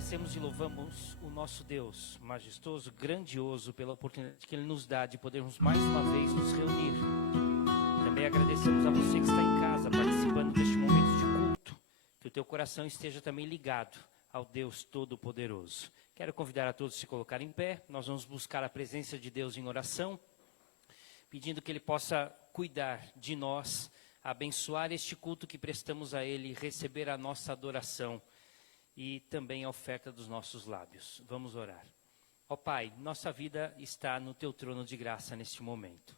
agradecemos e louvamos o nosso Deus majestoso, grandioso, pela oportunidade que Ele nos dá de podermos mais uma vez nos reunir. Também agradecemos a você que está em casa, participando deste momento de culto, que o teu coração esteja também ligado ao Deus Todo-Poderoso. Quero convidar a todos a se colocarem em pé. Nós vamos buscar a presença de Deus em oração, pedindo que Ele possa cuidar de nós, abençoar este culto que prestamos a Ele, receber a nossa adoração e também a oferta dos nossos lábios. Vamos orar. Ó Pai, nossa vida está no Teu trono de graça neste momento.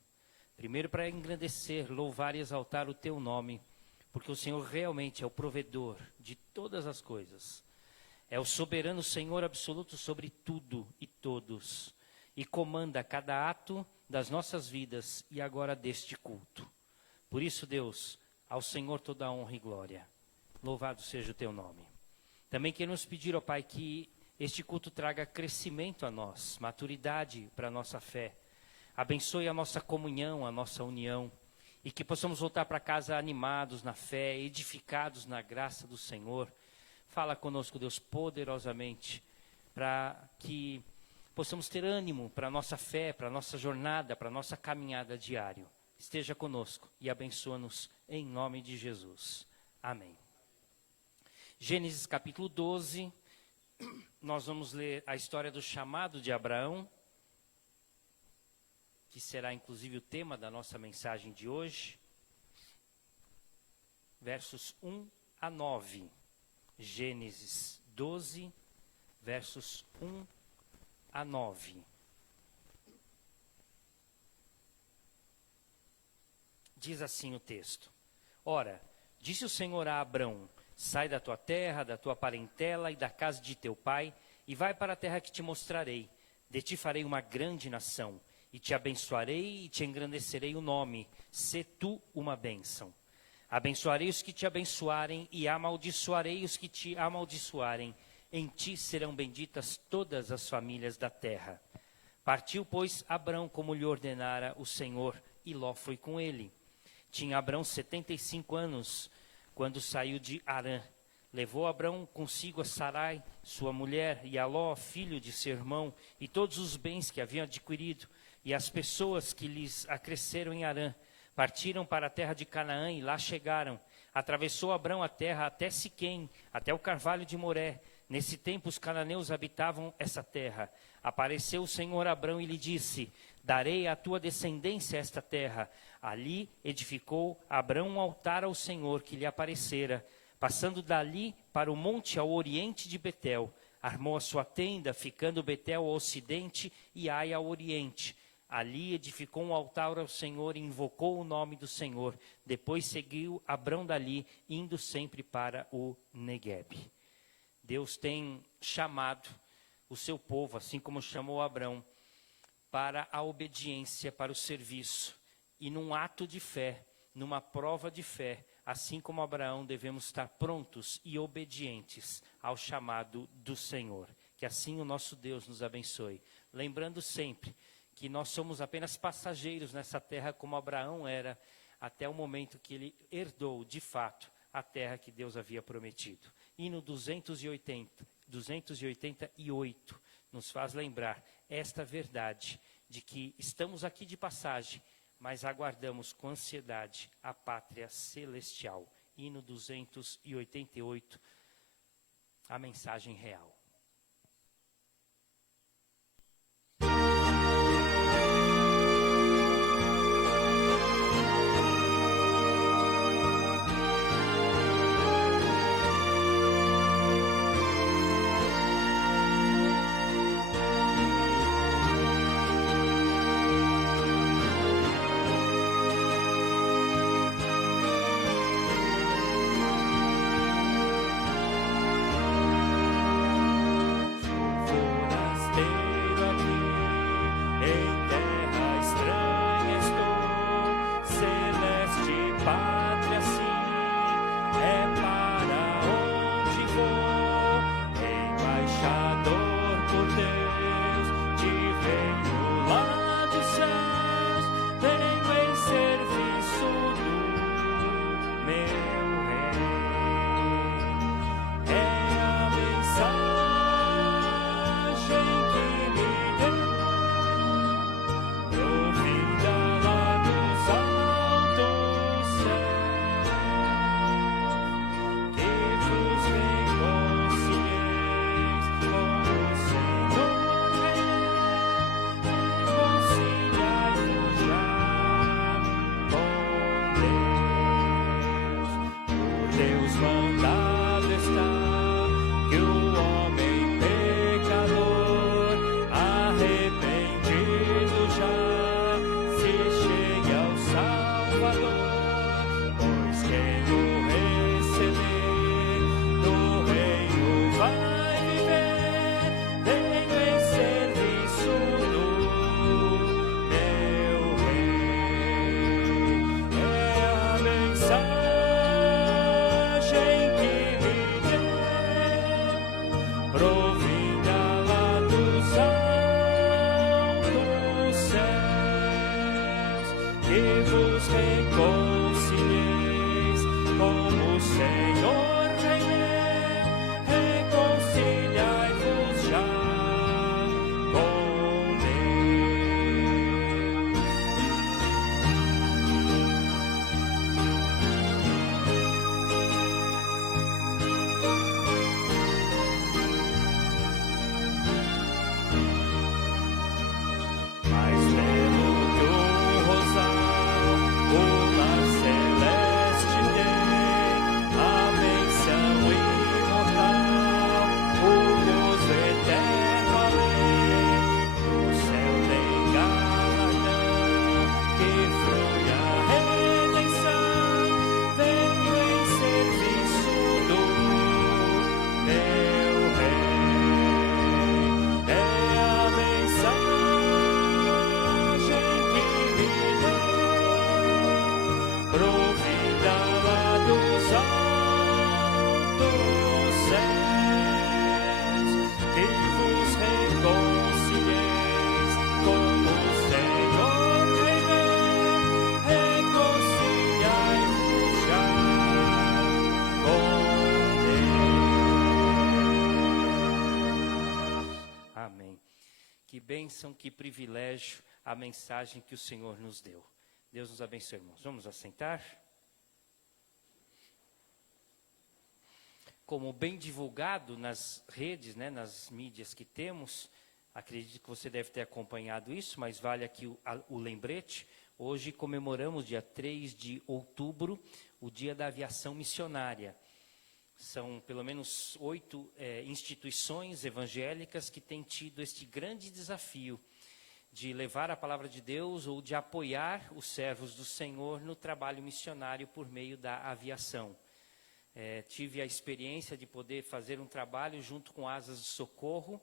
Primeiro para engrandecer, louvar e exaltar o Teu nome, porque o Senhor realmente é o provedor de todas as coisas. É o soberano Senhor absoluto sobre tudo e todos, e comanda cada ato das nossas vidas e agora deste culto. Por isso, Deus, ao Senhor toda a honra e glória. Louvado seja o Teu nome. Também queremos pedir, ó Pai, que este culto traga crescimento a nós, maturidade para a nossa fé. Abençoe a nossa comunhão, a nossa união, e que possamos voltar para casa animados na fé, edificados na graça do Senhor. Fala conosco, Deus, poderosamente, para que possamos ter ânimo para a nossa fé, para a nossa jornada, para a nossa caminhada diária. Esteja conosco e abençoa-nos em nome de Jesus. Amém. Gênesis capítulo 12, nós vamos ler a história do chamado de Abraão, que será inclusive o tema da nossa mensagem de hoje. Versos 1 a 9. Gênesis 12, versos 1 a 9. Diz assim o texto: Ora, disse o Senhor a Abrão: sai da tua terra, da tua parentela e da casa de teu pai, e vai para a terra que te mostrarei. De ti farei uma grande nação, e te abençoarei e te engrandecerei o nome. Sê tu uma bênção. Abençoarei os que te abençoarem, e amaldiçoarei os que te amaldiçoarem. Em ti serão benditas todas as famílias da terra. Partiu, pois, Abrão como lhe ordenara o Senhor, e Ló foi com ele. Tinha Abrão 75 anos, quando saiu de Harã. Levou Abrão consigo a Sarai, sua mulher, e a Ló, filho de seu irmão, e todos os bens que haviam adquirido, e as pessoas que lhes acresceram em Harã. Partiram para a terra de Canaã e lá chegaram. Atravessou Abrão a terra até Siquém, até o carvalho de Moré. Nesse tempo os cananeus habitavam essa terra. Apareceu o Senhor a Abrão e lhe disse: darei à tua descendência esta terra. Ali edificou Abrão um altar ao Senhor que lhe aparecera. Passando dali para o monte ao oriente de Betel, armou a sua tenda, ficando Betel ao ocidente e Ai ao oriente. Ali edificou um altar ao Senhor e invocou o nome do Senhor. Depois seguiu Abrão dali, indo sempre para o Neguebe. Deus tem chamado o seu povo, assim como chamou Abrão, para a obediência, para o serviço. E num ato de fé, numa prova de fé, assim como Abraão, devemos estar prontos e obedientes ao chamado do Senhor. Que assim o nosso Deus nos abençoe. Lembrando sempre que nós somos apenas passageiros nessa terra, como Abraão era, até o momento que ele herdou, de fato, a terra que Deus havia prometido. Hino 288 nos faz lembrar esta verdade, de que estamos aqui de passagem, mas aguardamos com ansiedade a pátria celestial. Hino 288, a mensagem real. Senhor reine, reconciliai-vos já com mais belo que o rosal, o lar celeste tem, a benção imortal, o gozo eterno além, no céu tem galardão, que flui a redenção, vendo em serviço do meu rei. É a mensagem que me deu, provida lá dos altos céus, que vos reconcilieis com o Senhor Rei, reconciliai-vos já com Deus. Amém. Que bênção, que privilégio a mensagem que o Senhor nos deu. Deus nos abençoe, irmãos. Vamos assentar? Como bem divulgado nas redes, nas mídias que temos, acredito que você deve ter acompanhado isso, mas vale aqui o lembrete. Hoje comemoramos, dia 3 de outubro, o Dia da Aviação Missionária. São pelo menos 8 instituições evangélicas que têm tido este grande desafio de levar a palavra de Deus ou de apoiar os servos do Senhor no trabalho missionário por meio da aviação. Tive a experiência de poder fazer um trabalho junto com Asas de Socorro.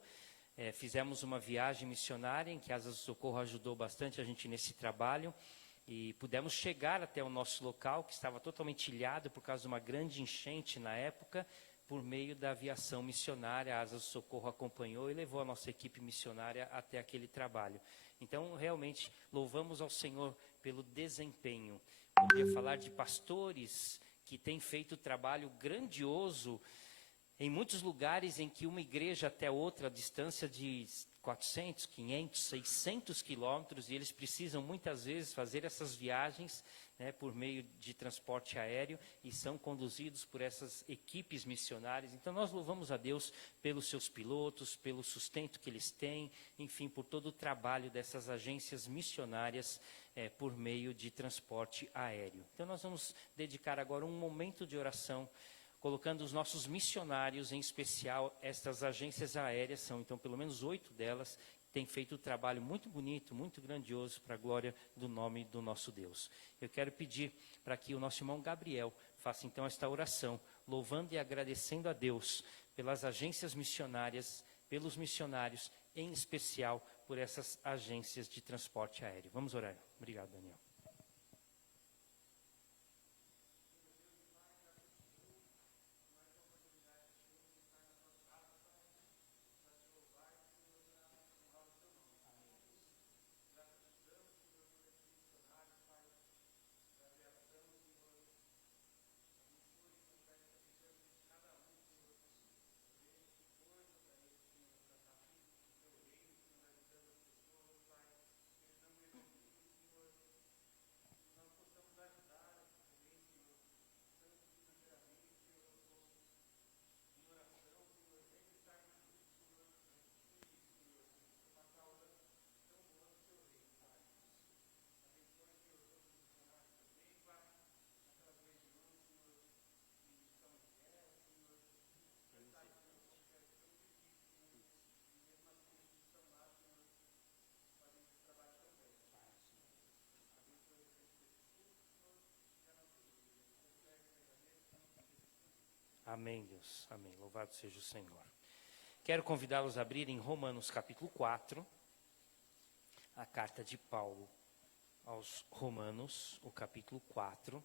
Fizemos uma viagem missionária em que Asas de Socorro ajudou bastante a gente nesse trabalho. E pudemos chegar até o nosso local, que estava totalmente ilhado por causa de uma grande enchente na época, por meio da aviação missionária. A Asas do Socorro acompanhou e levou a nossa equipe missionária até aquele trabalho. Então, realmente, louvamos ao Senhor pelo desempenho. Poderia falar de pastores que têm feito trabalho grandioso em muitos lugares em que uma igreja até outra, a distância de 400, 500, 600 quilômetros, e eles precisam muitas vezes fazer essas viagens por meio de transporte aéreo e são conduzidos por essas equipes missionárias. Então nós louvamos a Deus pelos seus pilotos, pelo sustento que eles têm, enfim, por todo o trabalho dessas agências missionárias por meio de transporte aéreo. Então nós vamos dedicar agora um momento de oração, colocando os nossos missionários, em especial estas agências aéreas, são então pelo menos 8 delas, têm feito um trabalho muito bonito, muito grandioso, para a glória do nome do nosso Deus. Eu quero pedir para que o nosso irmão Gabriel faça então esta oração, louvando e agradecendo a Deus pelas agências missionárias, pelos missionários, em especial por essas agências de transporte aéreo. Vamos orar. Obrigado, Daniel. Amém, Deus. Amém. Louvado seja o Senhor. Quero convidá-los a abrirem Romanos capítulo 4, a carta de Paulo aos Romanos, o capítulo 4.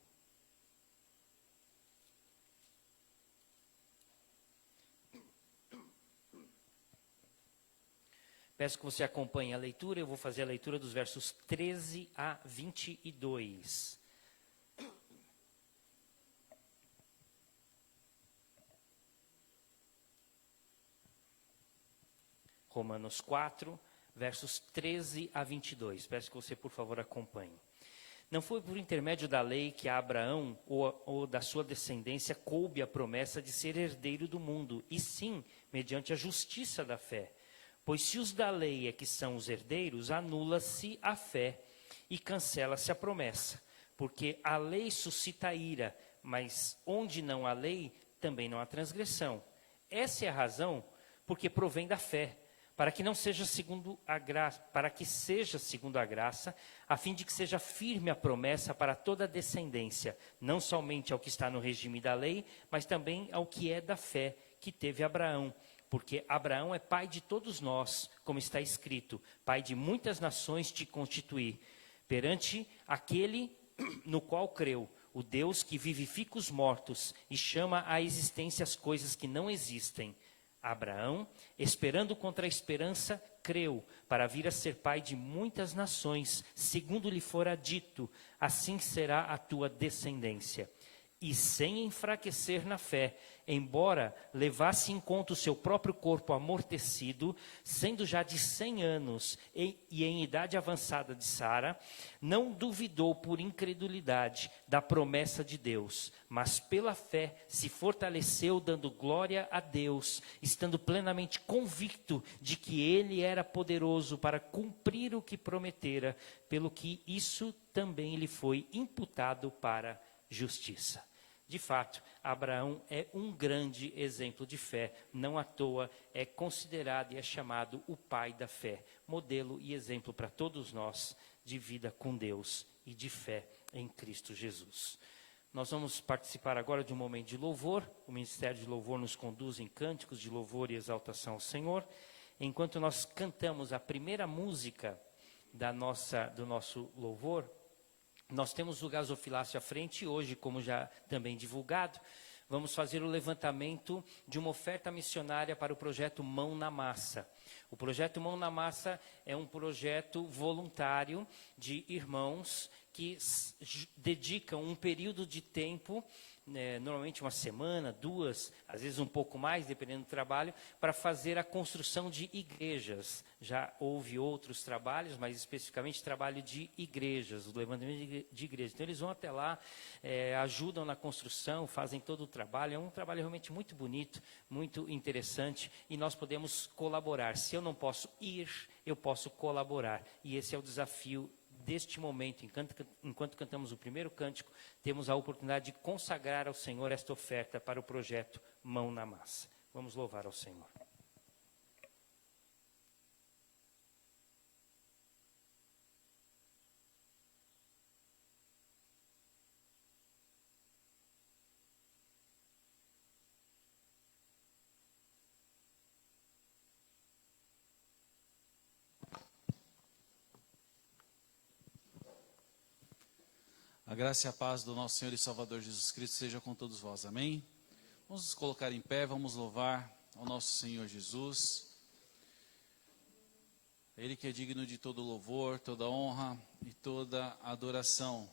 Peço que você acompanhe a leitura. Eu vou fazer a leitura dos versos 13 a 22. Romanos 4, versos 13 a 22. Peço que você, por favor, acompanhe. Não foi por intermédio da lei que a Abraão ou da sua descendência coube a promessa de ser herdeiro do mundo, e sim, mediante a justiça da fé. Pois se os da lei é que são os herdeiros, anula-se a fé e cancela-se a promessa. Porque a lei suscita ira, mas onde não há lei, também não há transgressão. Essa é a razão porque provém da fé, para que seja segundo a graça, a fim de que seja firme a promessa para toda a descendência, não somente ao que está no regime da lei, mas também ao que é da fé que teve Abraão. Porque Abraão é pai de todos nós, como está escrito, pai de muitas nações te constituí, perante aquele no qual creu, o Deus que vivifica os mortos e chama à existência as coisas que não existem. Abraão, esperando contra a esperança, creu, para vir a ser pai de muitas nações, segundo lhe fora dito, assim será a tua descendência. E sem enfraquecer na fé, embora levasse em conta o seu próprio corpo amortecido, sendo já de 100 anos e em idade avançada de Sara, não duvidou por incredulidade da promessa de Deus, mas pela fé se fortaleceu, dando glória a Deus, estando plenamente convicto de que ele era poderoso para cumprir o que prometera, pelo que isso também lhe foi imputado para justiça. De fato, Abraão é um grande exemplo de fé, não à toa é considerado e é chamado o pai da fé, modelo e exemplo para todos nós de vida com Deus e de fé em Cristo Jesus. Nós vamos participar agora de um momento de louvor. O Ministério de Louvor nos conduz em cânticos de louvor e exaltação ao Senhor. Enquanto nós cantamos a primeira música do nosso louvor, nós temos o gasofilácio à frente. Hoje, como já também divulgado, vamos fazer o levantamento de uma oferta missionária para o projeto Mão na Massa. O projeto Mão na Massa é um projeto voluntário de irmãos que dedicam um período de tempo, normalmente uma semana, 2, às vezes um pouco mais, dependendo do trabalho, para fazer a construção de igrejas. Já houve outros trabalhos, mas especificamente trabalho de igrejas, o levantamento de igrejas. Então eles vão até lá, ajudam na construção, fazem todo o trabalho. É um trabalho realmente muito bonito, muito interessante, e nós podemos colaborar. Se eu não posso ir, eu posso colaborar. E esse é o desafio deste momento. Enquanto cantamos o primeiro cântico, temos a oportunidade de consagrar ao Senhor esta oferta para o projeto Mão na Massa. Vamos louvar ao Senhor. A graça e a paz do nosso Senhor e Salvador Jesus Cristo seja com todos vós, amém? Vamos nos colocar em pé, vamos louvar ao nosso Senhor Jesus. Ele que é digno de todo louvor, toda honra e toda adoração.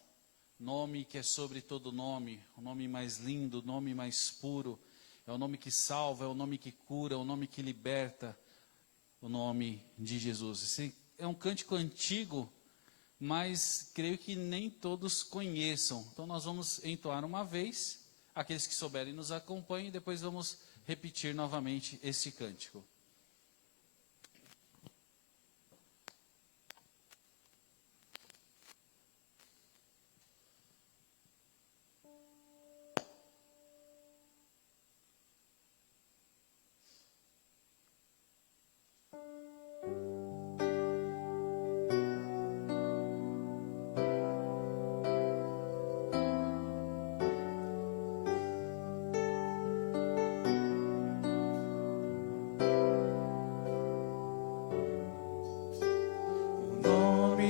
Nome que é sobre todo nome, o nome mais lindo, o nome mais puro. É o nome que salva, é o nome que cura, é o nome que liberta, o nome de Jesus. Esse é um cântico antigo, mas creio que nem todos conheçam. Então nós vamos entoar uma vez, aqueles que souberem nos acompanhem, e depois vamos repetir novamente este cântico.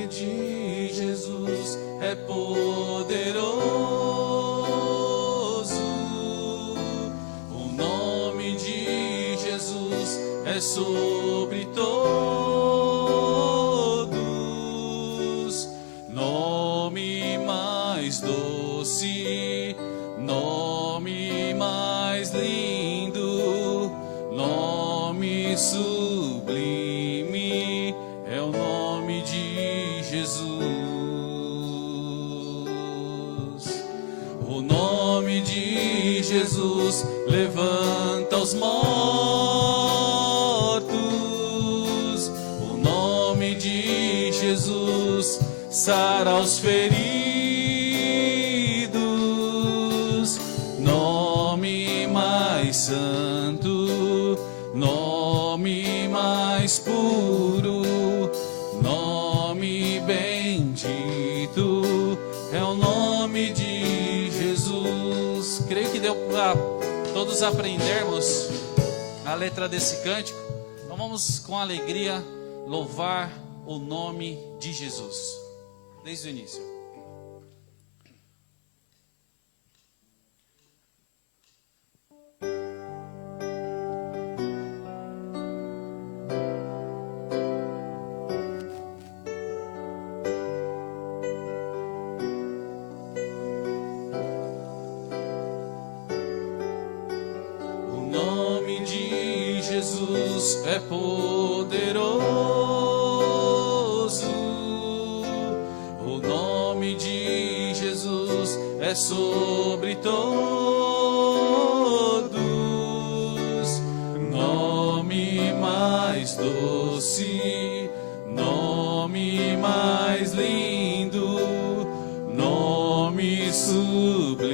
De Jesus é poderoso, o nome de Jesus é sobre todos, nome mais doce, nome mais lindo, nome sublime. Jesus levanta os mortos. O nome de Jesus sara os feridos. Nome mais santo, nome mais puro, nome bendito, é o nome de Jesus. Creio que deu para todos aprendermos a letra desse cântico. Então vamos com alegria louvar o nome de Jesus, desde o início. Jesus é poderoso, o nome de Jesus é sobre todos, nome mais doce, nome mais lindo, nome sublime,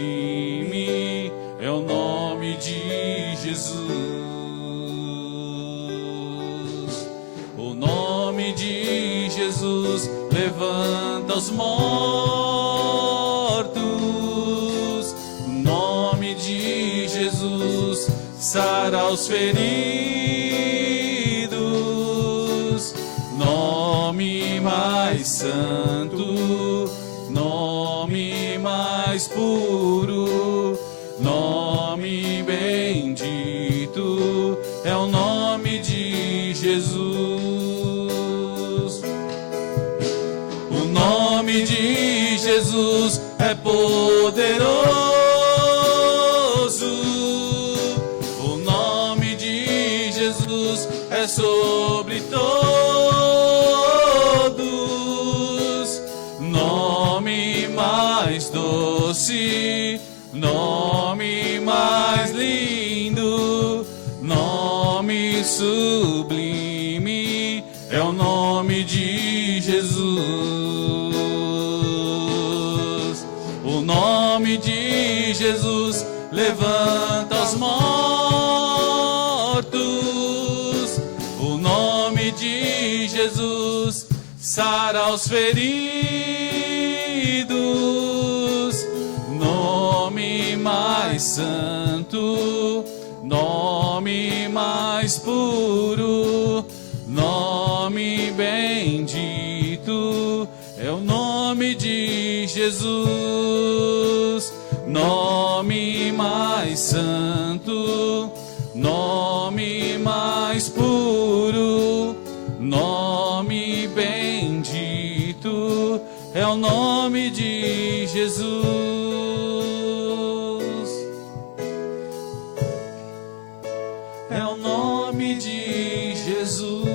é o nome de Jesus. Jesus levanta os mortos, o nome de Jesus sara os feridos, nome mais santo, nome mais puro, nome bendito, é o nome de Jesus. O nome de Jesus é poderoso, o nome de Jesus é sobre todos, nome mais doce, nome mais lindo, nome sublime, é o nome de Jesus. O nome de Jesus levanta os mortos, o nome de Jesus sara os feridos, nome mais santo, nome mais puro, nome bendito, é o nome de Jesus. Nome mais santo, nome mais puro, nome bendito, é o nome de Jesus. É o nome de Jesus.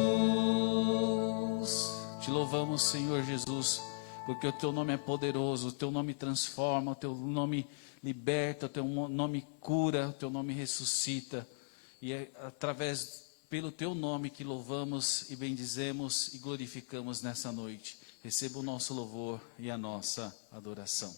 Te louvamos, Senhor Jesus, porque o teu nome é poderoso, o teu nome transforma, o teu nome liberta, o teu nome cura, o teu nome ressuscita. E é pelo teu nome que louvamos e bendizemos e glorificamos nessa noite. Receba o nosso louvor e a nossa adoração.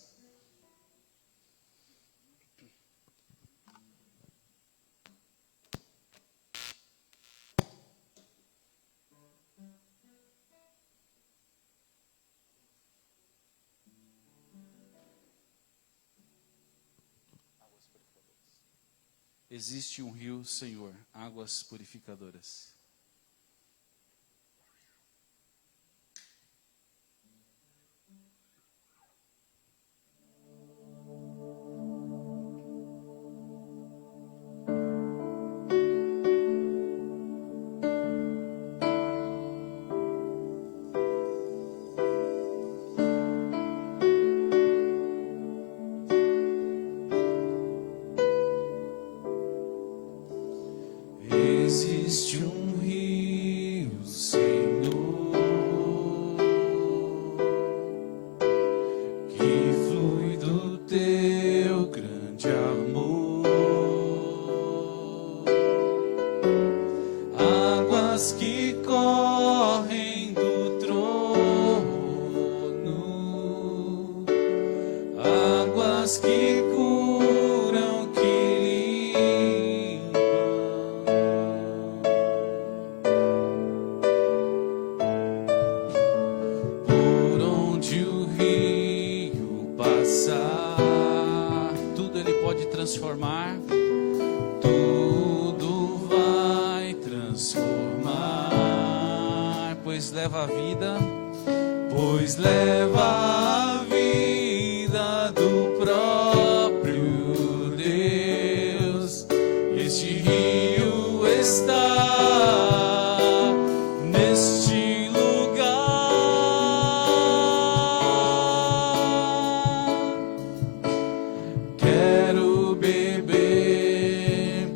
Existe um rio, Senhor, águas purificadoras. Existe um rio, Senhor, que flui do teu grande amor. pode transformar. Tudo vai transformar, pois leva a vida, pois leva a vida do próprio Deus. Este rio está neste lugar. Quero beber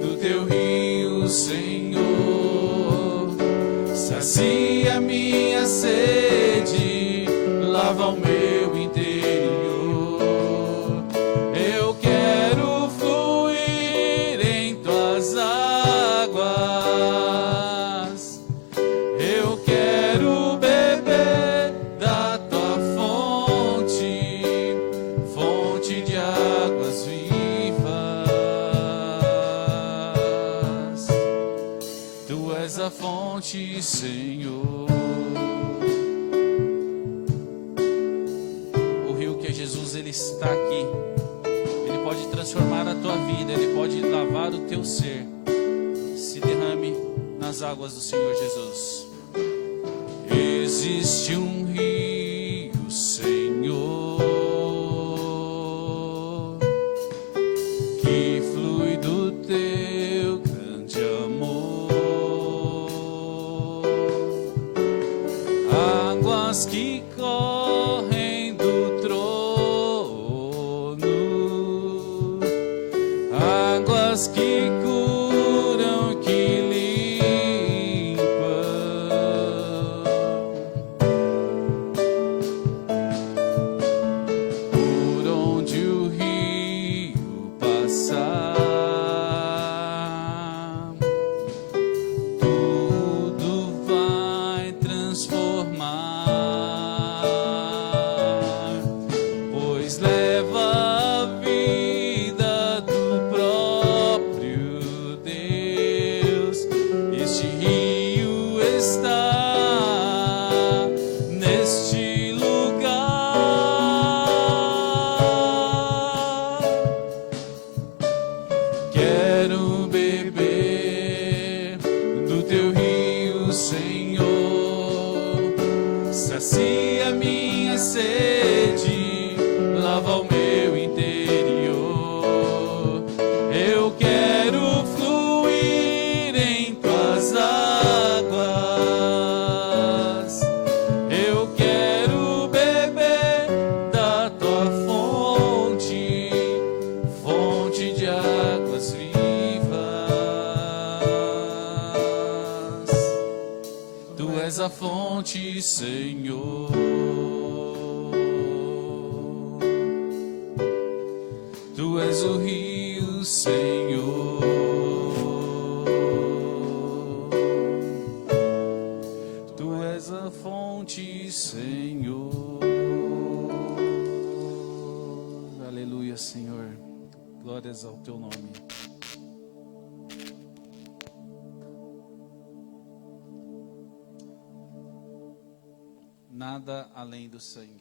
do teu rio, Senhor. Sacia minha sede, lava o meu interior. Eu quero fluir em tuas águas. Eu quero beber da tua fonte, fonte de águas vivas. Tu és a fonte, Senhor. O rio que é Jesus, ele está aqui. Ele pode transformar a tua vida, ele pode lavar o teu ser. Se derrame nas águas do Senhor Jesus. Existe um rio, Senhor, que flui do teu grande amor. Águas que correm do trono, águas que curam, que limpam. Por onde o rio passar, tudo vai transformar, pois leva a vida do próprio Deus. Este rio está neste lugar. Quero beber do teu rio, Senhor. Sacia minha sede, lava o meu interior. Eu quero fluir em tuas águas. Eu quero beber da tua fonte, fonte de águas vivas. Tu és a fonte, Senhor. Tu és o rio, Senhor. Tu és a fonte, Senhor. Aleluia, Senhor. Glórias ao teu nome. Nada além do sangue.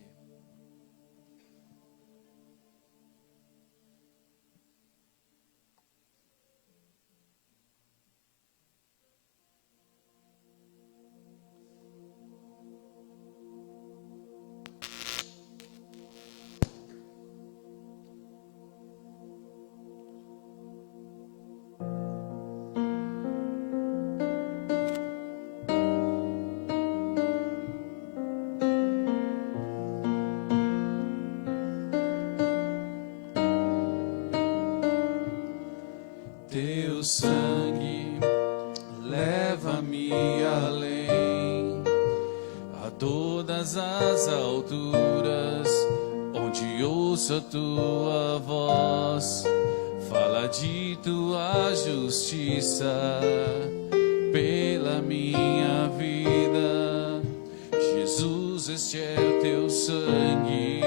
Teu sangue leva-me além, a todas as alturas, onde ouço a tua voz. Fala de tua justiça pela minha vida. Jesus, este é o teu sangue.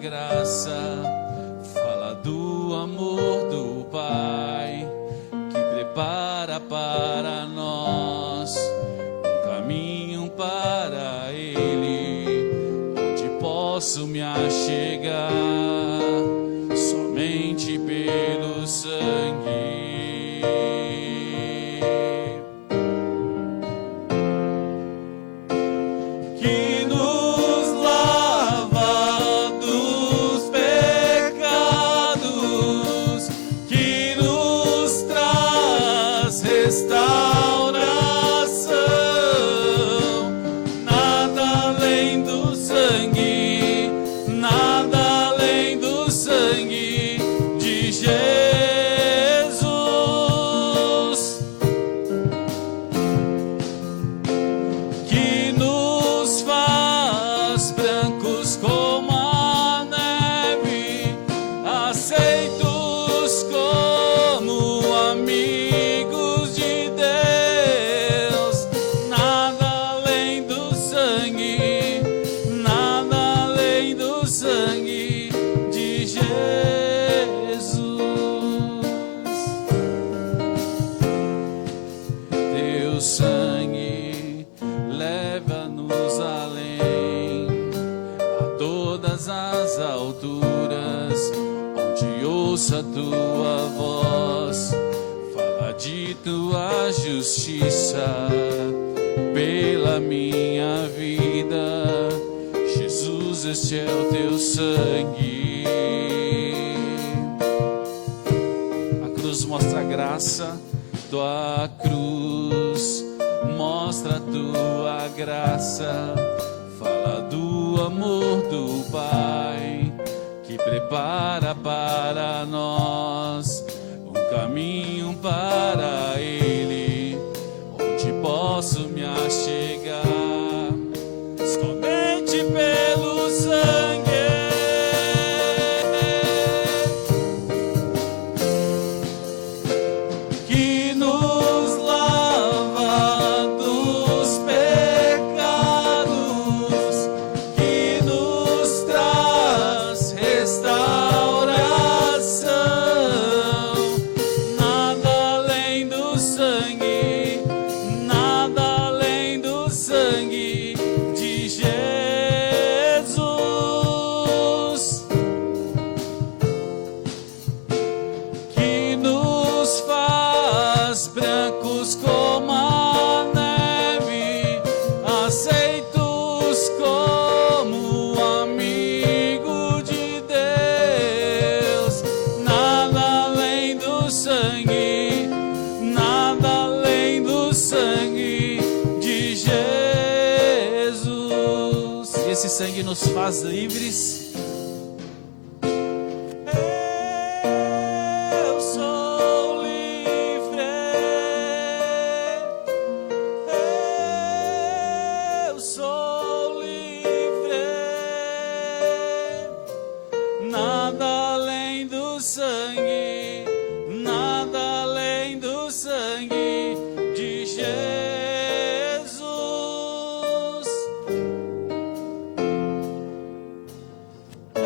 Graça, fala do amor do Pai que prepara para nós ouço a tua voz, fala de tua justiça pela minha vida. Jesus, este é o teu sangue. A cruz mostra a graça, tua cruz mostra a tua graça. Fala do amor do Pai que prepara para nós um caminho para Ele, onde posso me achegar somente pelo sangue que nos lava dos pecados, que nos traz restauração. Nada além do sangue, nada além do sangue de Jesus, que nos faz brancos como a neve, aceitos como amigo de Deus. Nada além do sangue, nada além do sangue de Jesus. E esse sangue nos faz livres. Eu sou livre, eu sou livre. Nada além do sangue, nada além do sangue de Jesus. Eu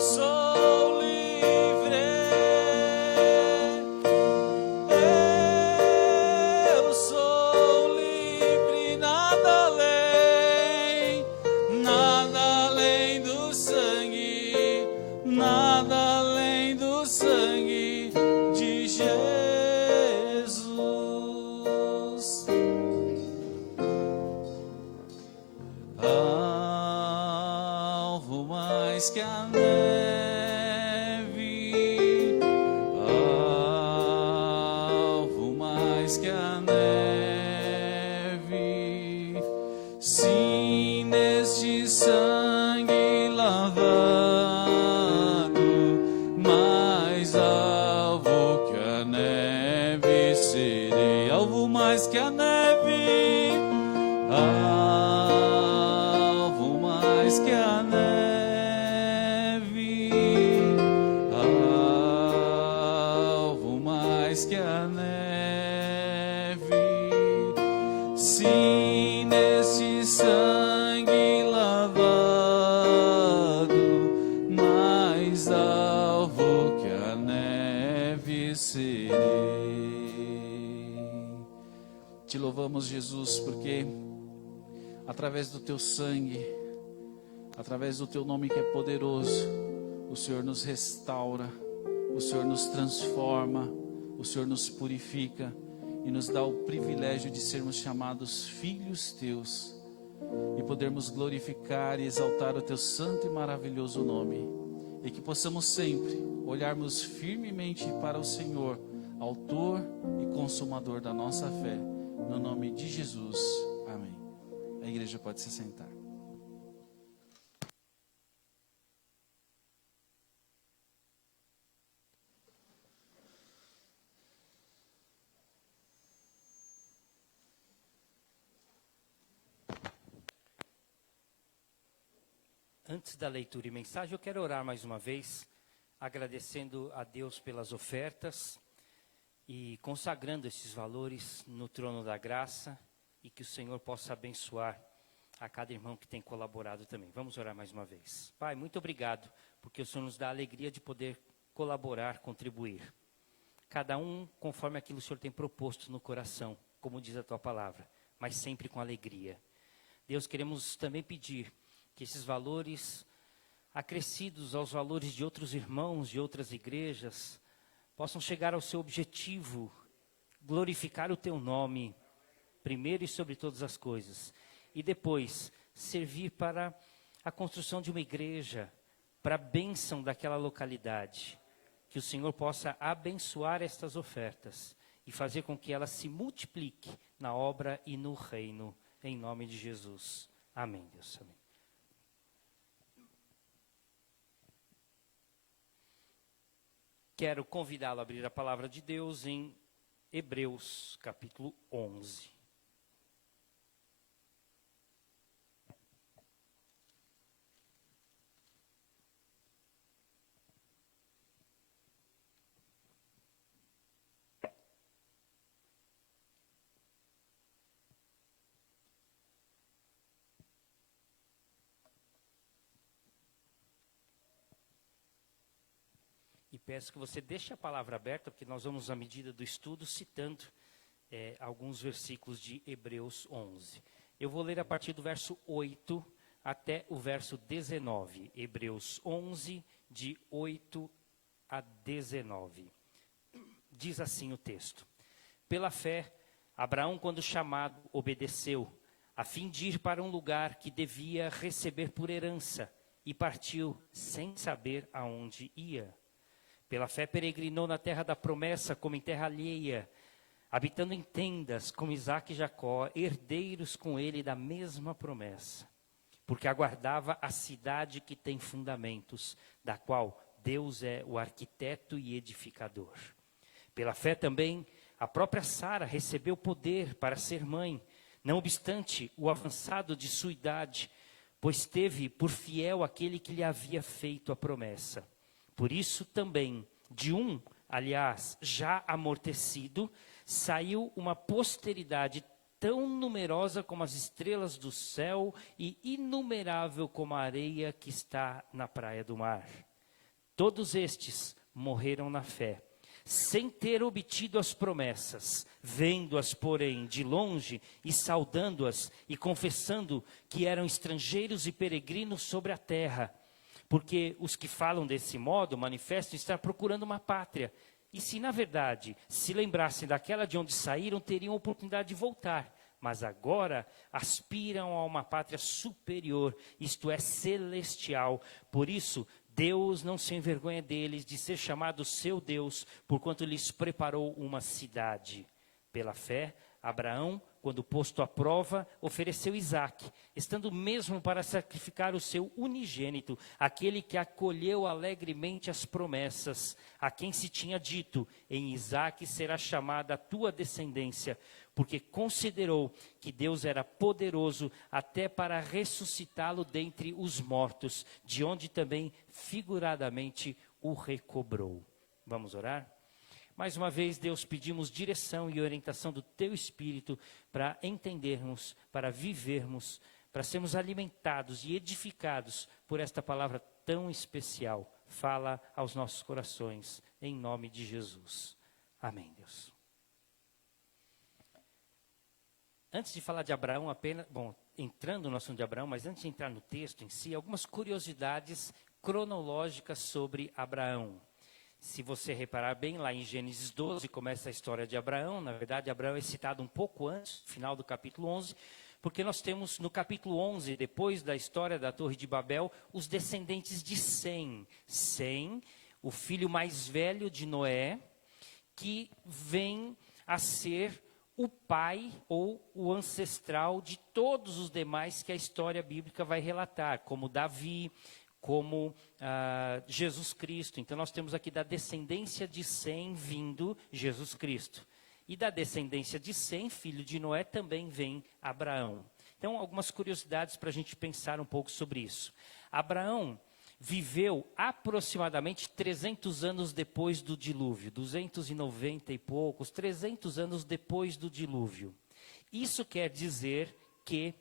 sou livre, eu sou livre. Nada além do sangue, nada além do sangue de Jesus. Alvo mais que a neve, alvo mais que a neve, sim, neste sangue lavado, mais alvo que a neve serei. Alvo mais que a neve, alvo mais que a neve, alvo mais que a neve, sim, nesse sangue lavado, mais alvo que a neve serei. Te louvamos, Jesus, porque através do teu sangue, através do teu nome que é poderoso, o Senhor nos restaura, o Senhor nos transforma, o Senhor nos purifica e nos dá o privilégio de sermos chamados filhos teus e podermos glorificar e exaltar o teu santo e maravilhoso nome, e que possamos sempre olharmos firmemente para o Senhor, autor e consumador da nossa fé, no nome de Jesus. Amém. A igreja pode se sentar. Antes da leitura e mensagem, eu quero orar mais uma vez, agradecendo a Deus pelas ofertas e consagrando esses valores no trono da graça, e que o Senhor possa abençoar a cada irmão que tem colaborado também. Vamos orar mais uma vez. Pai, muito obrigado, porque o Senhor nos dá a alegria de poder colaborar, contribuir. Cada um conforme aquilo que o Senhor tem proposto no coração, como diz a tua palavra, mas sempre com alegria. Deus, queremos também pedir que esses valores acrescidos aos valores de outros irmãos de outras igrejas, possam chegar ao seu objetivo, glorificar o teu nome, primeiro e sobre todas as coisas, e depois servir para a construção de uma igreja, para a bênção daquela localidade. Que o Senhor possa abençoar estas ofertas e fazer com que elas se multipliquem na obra e no reino, em nome de Jesus. Amém, Deus. Amém. Quero convidá-lo a abrir a palavra de Deus em Hebreus, capítulo 11. E peço que você deixe a palavra aberta, porque nós vamos, à medida do estudo, citando alguns versículos de Hebreus 11. Eu vou ler a partir do verso 8 até o verso 19. Hebreus 11, de 8 a 19. Diz assim o texto: Pela fé, Abraão, quando chamado, obedeceu, a fim de ir para um lugar que devia receber por herança, e partiu sem saber aonde ia. Pela fé peregrinou na terra da promessa, como em terra alheia, habitando em tendas, como Isaque e Jacó, herdeiros com ele da mesma promessa. Porque aguardava a cidade que tem fundamentos, da qual Deus é o arquiteto e edificador. Pela fé também, a própria Sara recebeu poder para ser mãe, não obstante o avançado de sua idade, pois teve por fiel aquele que lhe havia feito a promessa. Por isso também, de um, aliás, já amortecido, saiu uma posteridade tão numerosa como as estrelas do céu e inumerável como a areia que está na praia do mar. Todos estes morreram na fé, sem ter obtido as promessas, vendo-as, porém, de longe e saudando-as e confessando que eram estrangeiros e peregrinos sobre a terra. Porque os que falam desse modo manifestam estar procurando uma pátria. E se, na verdade, se lembrassem daquela de onde saíram, teriam oportunidade de voltar. Mas agora aspiram a uma pátria superior, isto é, celestial. Por isso, Deus não se envergonha deles de ser chamado seu Deus, porquanto lhes preparou uma cidade. Pela fé, Abraão, quando posto à prova, ofereceu Isaque, estando mesmo para sacrificar o seu unigênito, aquele que acolheu alegremente as promessas, a quem se tinha dito: em Isaque será chamada a tua descendência, porque considerou que Deus era poderoso até para ressuscitá-lo dentre os mortos, de onde também figuradamente o recobrou. Vamos orar? Mais uma vez, Deus, pedimos direção e orientação do Teu Espírito para entendermos, para vivermos, para sermos alimentados e edificados por esta palavra tão especial. Fala aos nossos corações, em nome de Jesus. Amém, Deus. Antes de falar de Abraão, entrando no assunto de Abraão, mas antes de entrar no texto em si, algumas curiosidades cronológicas sobre Abraão. Se você reparar bem, lá em Gênesis 12 começa a história de Abraão. Na verdade, Abraão é citado um pouco antes, no final do capítulo 11, porque nós temos no capítulo 11, depois da história da Torre de Babel, os descendentes de Sem. Sem, o filho mais velho de Noé, que vem a ser o pai ou o ancestral de todos os demais que a história bíblica vai relatar, como Davi, como Jesus Cristo. Então nós temos aqui da descendência de Sem vindo Jesus Cristo. E da descendência de Sem, filho de Noé, também vem Abraão. Então algumas curiosidades para a gente pensar um pouco sobre isso. Abraão viveu aproximadamente 300 anos depois do dilúvio, 290 e poucos, 300 anos depois do dilúvio. Isso quer dizer que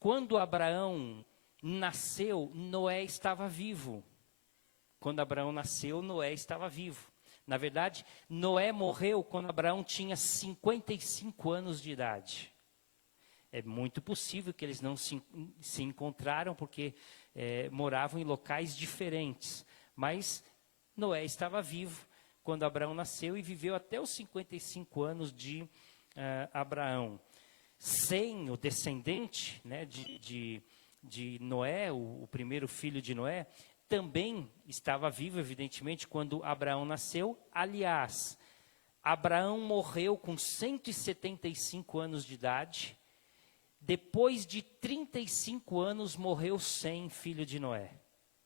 quando Abraão nasceu, Noé estava vivo. Quando Abraão nasceu, Noé estava vivo. Na verdade, Noé morreu quando Abraão tinha 55 anos de idade. É muito possível que eles não se encontraram porque moravam em locais diferentes. Mas Noé estava vivo quando Abraão nasceu e viveu até os 55 anos de Abraão. Sem o descendente, né, de Noé, o primeiro filho de Noé, também estava vivo, evidentemente, quando Abraão nasceu. Aliás, Abraão morreu com 175 anos de idade. Depois de 35 anos, morreu Sem, filho de Noé.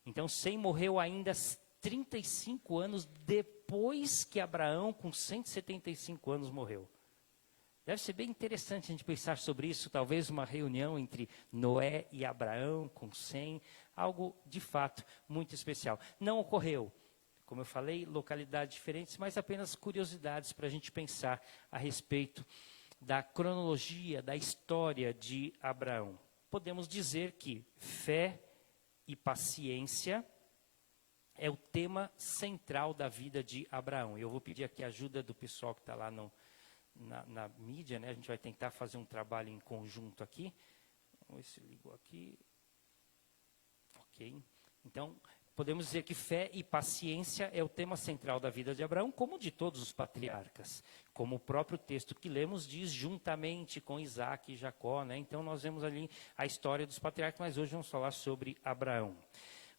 Então, Sem morreu ainda 35 anos depois que Abraão, com 175 anos, morreu. Deve ser bem interessante a gente pensar sobre isso, talvez uma reunião entre Noé e Abraão, com Sem, algo de fato muito especial. Não ocorreu, como eu falei, localidades diferentes, mas apenas curiosidades para a gente pensar a respeito da cronologia, da história de Abraão. Podemos dizer que fé e paciência é o tema central da vida de Abraão. Eu vou pedir aqui a ajuda do pessoal que está lá na mídia, né? A gente vai tentar fazer um trabalho em conjunto aqui. Vamos ver se ligou aqui. Ok. Então, podemos dizer que fé e paciência é o tema central da vida de Abraão, como de todos os patriarcas. Como o próprio texto que lemos diz, juntamente com Isaac e Jacó, né? Então, nós vemos ali a história dos patriarcas, mas hoje vamos falar sobre Abraão.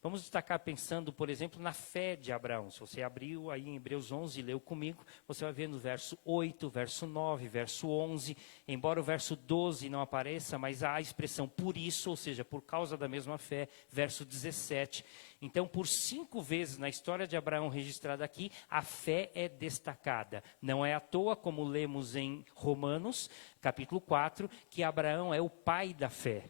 Vamos destacar pensando, por exemplo, na fé de Abraão. Se você abriu aí em Hebreus 11 e leu comigo, você vai ver no verso 8, verso 9, verso 11. Embora o verso 12 não apareça, mas há a expressão por isso, ou seja, por causa da mesma fé, verso 17. Então, por 5 vezes na história de Abraão registrada aqui, a fé é destacada. Não é à toa, como lemos em Romanos, capítulo 4, que Abraão é o pai da fé.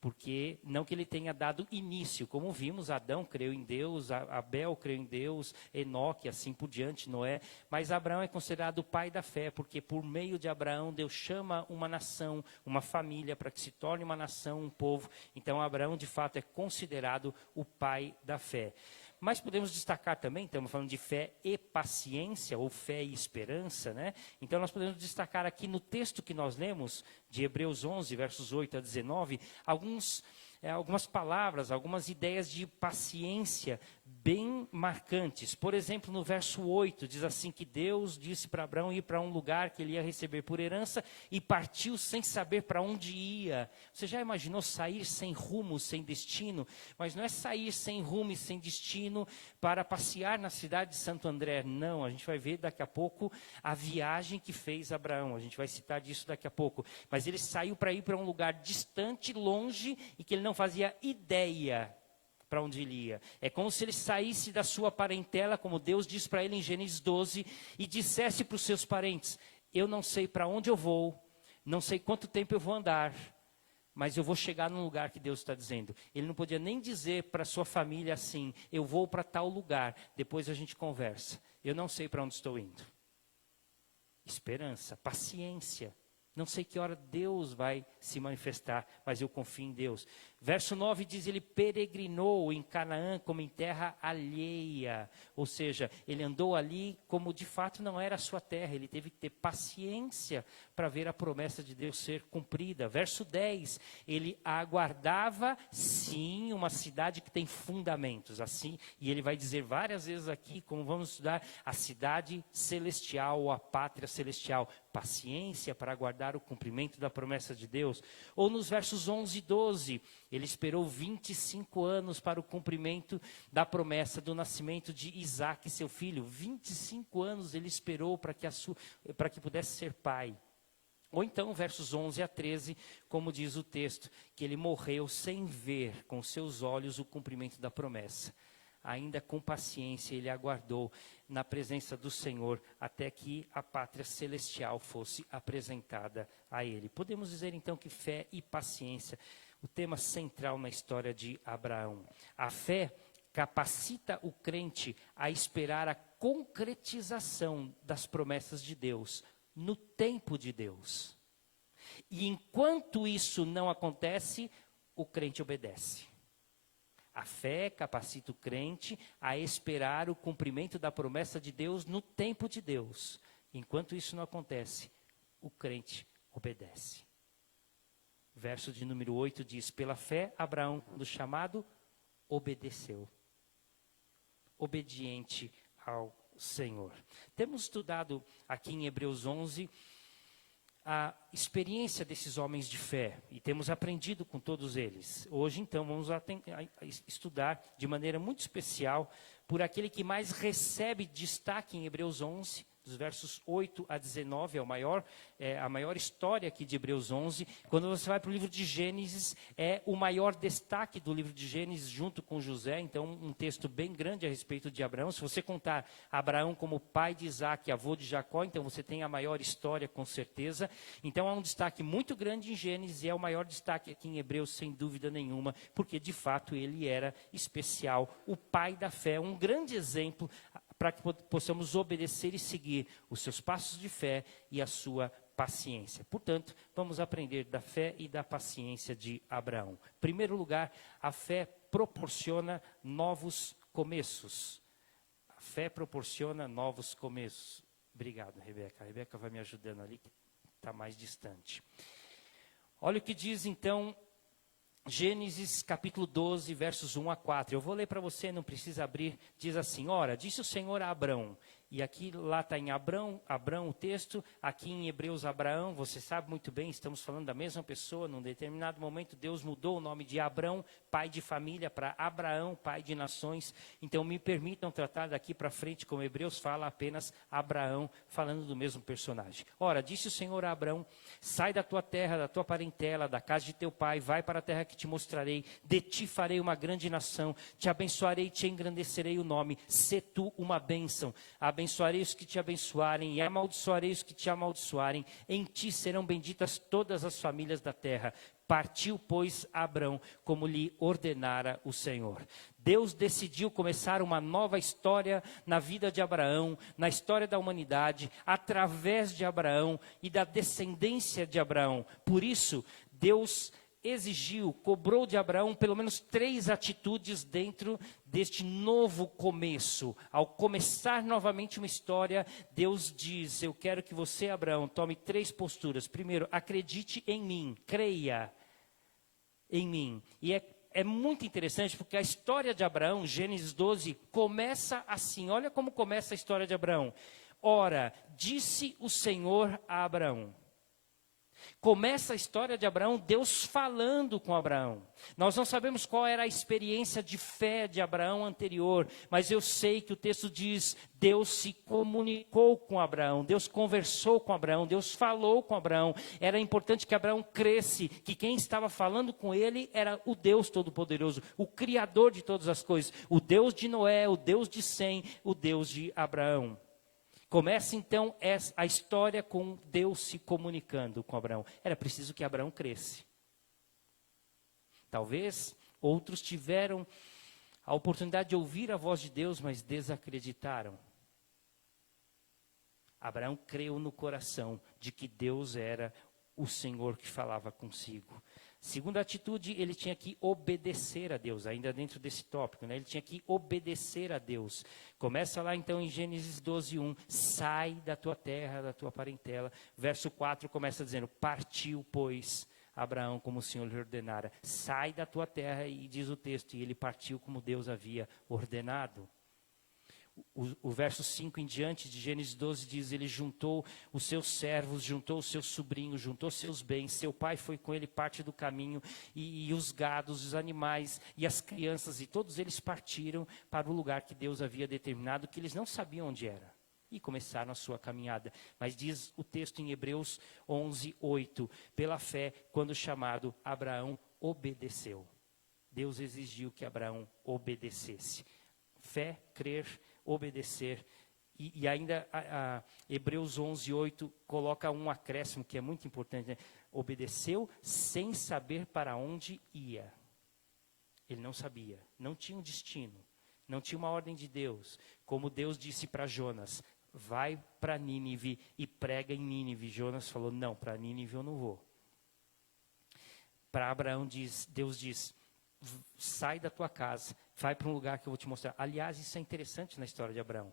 Porque não que ele tenha dado início, como vimos, Adão creu em Deus, Abel creu em Deus, Enoque, assim por diante, Noé. Mas Abraão é considerado o pai da fé, porque por meio de Abraão, Deus chama uma nação, uma família, para que se torne uma nação, um povo. Então Abraão, de fato, é considerado o pai da fé. Mas podemos destacar também, estamos falando de fé e paciência, ou fé e esperança, né? Então nós podemos destacar aqui no texto que nós lemos, de Hebreus 11, versos 8 a 19, algumas palavras, algumas ideias de paciência bem marcantes. Por exemplo, no verso 8, diz assim que Deus disse para Abraão ir para um lugar que ele ia receber por herança e partiu sem saber para onde ia. Você já imaginou sair sem rumo, sem destino? Mas não é sair sem rumo e sem destino para passear na cidade de Santo André. Não, a gente vai ver daqui a pouco a viagem que fez Abraão. A gente vai citar disso daqui a pouco. Mas ele saiu para ir para um lugar distante, longe, e que ele não fazia ideia para onde ele ia. É como se ele saísse da sua parentela, como Deus diz para ele em Gênesis 12, e dissesse para os seus parentes: eu não sei para onde eu vou, não sei quanto tempo eu vou andar, mas eu vou chegar num lugar que Deus está dizendo. Ele não podia nem dizer para sua família assim: eu vou para tal lugar, depois a gente conversa. Eu não sei para onde estou indo. Esperança, paciência. Não sei que hora Deus vai se manifestar, mas eu confio em Deus. Verso 9 diz, ele peregrinou em Canaã como em terra alheia. Ou seja, ele andou ali como de fato não era a sua terra. Ele teve que ter paciência para ver a promessa de Deus ser cumprida. Verso 10, ele aguardava, sim, uma cidade que tem fundamentos. Assim, e ele vai dizer várias vezes aqui, como vamos estudar, a cidade celestial ou a pátria celestial. Paciência para aguardar o cumprimento da promessa de Deus. Ou nos versos 11 e 12, ele esperou 25 anos para o cumprimento da promessa do nascimento de Isaac, seu filho. 25 anos ele esperou para que pudesse ser pai. Ou então, versos 11 a 13, como diz o texto, que ele morreu sem ver com seus olhos o cumprimento da promessa. Ainda com paciência ele aguardou na presença do Senhor até que a pátria celestial fosse apresentada a ele. Podemos dizer então que fé e paciência, o tema central na história de Abraão. A fé capacita o crente a esperar a concretização das promessas de Deus no tempo de Deus. E enquanto isso não acontece, o crente obedece. A fé capacita o crente a esperar o cumprimento da promessa de Deus no tempo de Deus. Enquanto isso não acontece, o crente obedece. verso de número 8 diz: pela fé, Abraão, quando chamado, obedeceu. Obediente ao Senhor. Temos estudado aqui em Hebreus 11 a experiência desses homens de fé e temos aprendido com todos eles. Hoje, então, vamos estudar de maneira muito especial por aquele que mais recebe destaque em Hebreus 11, dos versos 8 a 19, a maior história aqui de Hebreus 11. Quando você vai para o livro de Gênesis, é o maior destaque do livro de Gênesis junto com José. Então, um texto bem grande a respeito de Abraão. Se você contar Abraão como pai de Isaac e avô de Jacó, então você tem a maior história com certeza. Então, há um destaque muito grande em Gênesis e é o maior destaque aqui em Hebreus, sem dúvida nenhuma, porque de fato ele era especial, o pai da fé, um grande exemplo para que possamos obedecer e seguir os seus passos de fé e a sua paciência. Portanto, vamos aprender da fé e da paciência de Abraão. Em primeiro lugar, a fé proporciona novos começos. A fé proporciona novos começos. Obrigado, Rebeca. A Rebeca vai me ajudando ali, que está mais distante. Olha o que diz, então, Gênesis capítulo 12, versos 1 a 4. Eu vou ler para você, não precisa abrir. Diz assim: ora, disse o Senhor a Abrão. E aqui, lá está em Abrão o texto. Aqui em Hebreus, Abraão, você sabe muito bem, estamos falando da mesma pessoa. Num determinado momento, Deus mudou o nome de Abrão, pai de família, para Abraão, pai de nações. Então, me permitam tratar daqui para frente, como Hebreus fala, apenas Abraão, falando do mesmo personagem. Ora, disse o Senhor a Abrão: sai da tua terra, da tua parentela, da casa de teu pai, vai para a terra que te mostrarei. De ti farei uma grande nação, te abençoarei, te engrandecerei o nome. Sê tu uma bênção. Abençoarei os que te abençoarem e amaldiçoarei os que te amaldiçoarem. Em ti serão benditas todas as famílias da terra. Partiu, pois, Abrão, como lhe ordenara o Senhor. Deus decidiu começar uma nova história na vida de Abraão, na história da humanidade, através de Abraão e da descendência de Abraão. Por isso, Deus cobrou de Abraão pelo menos 3 atitudes dentro deste novo começo. Ao começar novamente uma história, Deus diz: eu quero que você, Abraão, tome 3 posturas. Primeiro, acredite em mim, creia em mim. E é muito interessante porque a história de Abraão, Gênesis 12, começa assim. Olha como começa a história de Abraão. Ora, disse o Senhor a Abraão. Começa a história de Abraão, Deus falando com Abraão. Nós não sabemos qual era a experiência de fé de Abraão anterior, mas eu sei que o texto diz: Deus se comunicou com Abraão, Deus conversou com Abraão, Deus falou com Abraão. Era importante que Abraão cresce, que quem estava falando com ele era o Deus Todo-Poderoso, o Criador de todas as coisas, o Deus de Noé, o Deus de Sem, o Deus de Abraão. Começa então a história com Deus se comunicando com Abraão. Era preciso que Abraão cresce. Talvez outros tiveram a oportunidade de ouvir a voz de Deus, mas desacreditaram. Abraão creu no coração de que Deus era o Senhor que falava consigo. Segunda atitude, ele tinha que obedecer a Deus, ainda dentro desse tópico, né? Ele tinha que obedecer a Deus. Começa lá então em Gênesis 12:1, sai da tua terra, da tua parentela. Verso 4 começa dizendo: partiu, pois, Abraão como o Senhor lhe ordenara. Sai da tua terra, e diz o texto, e ele partiu como Deus havia ordenado. O verso 5 em diante de Gênesis 12 diz: ele juntou os seus servos, juntou os seus sobrinhos, juntou seus bens, seu pai foi com ele parte do caminho, e os gados, os animais e as crianças, e todos eles partiram para o lugar que Deus havia determinado, que eles não sabiam onde era, e começaram a sua caminhada. Mas diz o texto em Hebreus 11:8, pela fé, quando chamado, Abraão obedeceu. Deus exigiu que Abraão obedecesse. Fé, crer, obedecer. E ainda Hebreus 11:8 coloca um acréscimo que é muito importante, né? Obedeceu sem saber para onde ia. Ele não sabia, não tinha um destino, não tinha uma ordem de Deus. Como Deus disse para Jonas: vai para Nínive e prega em Nínive. Jonas falou: não, para Nínive eu não vou. Para Abraão Deus diz: sai da tua casa, vai para um lugar que eu vou te mostrar. Aliás, isso é interessante na história de Abraão,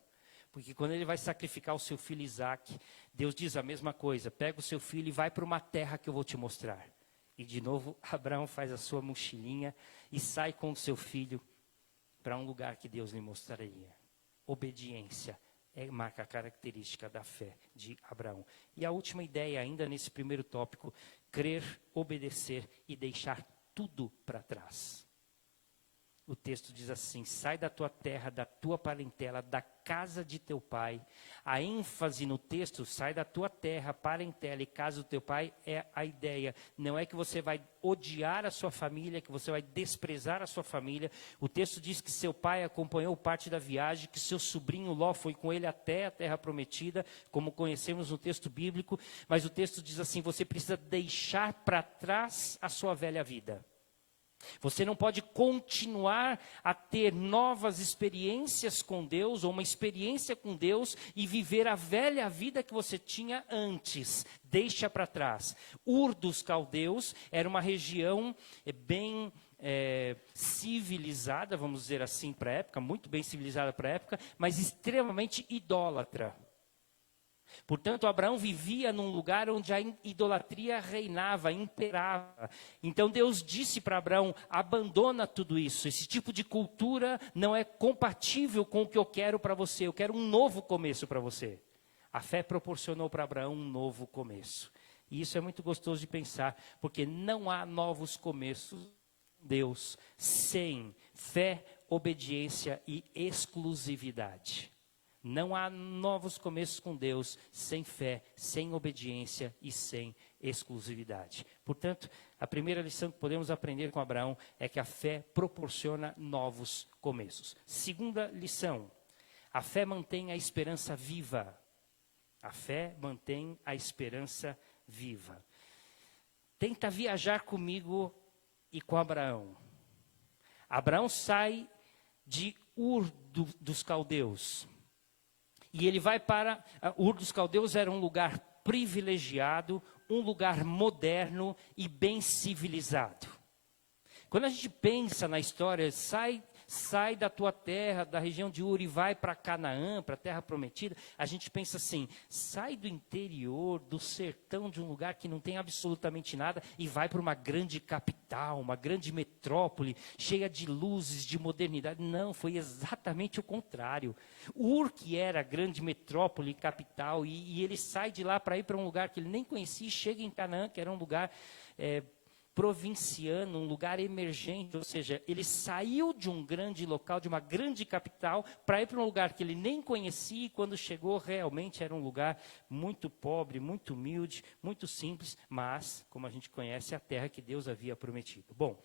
porque quando ele vai sacrificar o seu filho Isaac, Deus diz a mesma coisa: pega o seu filho e vai para uma terra que eu vou te mostrar. E de novo, Abraão faz a sua mochilinha e sai com o seu filho para um lugar que Deus lhe mostraria. Obediência marca a característica da fé de Abraão. E a última ideia, ainda nesse primeiro tópico, crer, obedecer e deixar tudo para trás. O texto diz assim: sai da tua terra, da tua parentela, da casa de teu pai. A ênfase no texto, sai da tua terra, parentela e casa do teu pai, é a ideia. Não é que você vai odiar a sua família, que você vai desprezar a sua família. O texto diz que seu pai acompanhou parte da viagem, que seu sobrinho Ló foi com ele até a terra prometida, como conhecemos no texto bíblico. Mas o texto diz assim: você precisa deixar para trás a sua velha vida. Você não pode continuar a ter novas experiências com Deus, ou uma experiência com Deus, e viver a velha vida que você tinha antes. Deixa para trás. Ur dos Caldeus era uma região bem civilizada, vamos dizer assim, para a época, muito bem civilizada para a época, mas extremamente idólatra. Portanto, Abraão vivia num lugar onde a idolatria reinava, imperava. Então Deus disse para Abraão: abandona tudo isso. Esse tipo de cultura não é compatível com o que eu quero para você. Eu quero um novo começo para você. A fé proporcionou para Abraão um novo começo. E isso é muito gostoso de pensar, porque não há novos começos, Deus, sem fé, obediência e exclusividade. Não há novos começos com Deus sem fé, sem obediência e sem exclusividade. Portanto, a primeira lição que podemos aprender com Abraão é que a fé proporciona novos começos. Segunda lição: a fé mantém a esperança viva. A fé mantém a esperança viva. Tenta viajar comigo e com Abraão. Abraão sai de Ur dos Caldeus. E ele vai para... Ur dos Caldeus era um lugar privilegiado, um lugar moderno e bem civilizado. Quando a gente pensa na história, sai da tua terra, da região de Ur, e vai para Canaã, para a terra prometida, a gente pensa assim: sai do interior, do sertão, de um lugar que não tem absolutamente nada, e vai para uma grande capital, uma grande metrópole, cheia de luzes, de modernidade. Não, foi exatamente o contrário. Ur, que era a grande metrópole, capital, e ele sai de lá para ir para um lugar que ele nem conhecia, e chega em Canaã, que era um lugar provinciano, um lugar emergente, ou seja, ele saiu de um grande local, de uma grande capital, para ir para um lugar que ele nem conhecia, e quando chegou realmente era um lugar muito pobre, muito humilde, muito simples, mas, como a gente conhece, a terra que Deus havia prometido. Bom,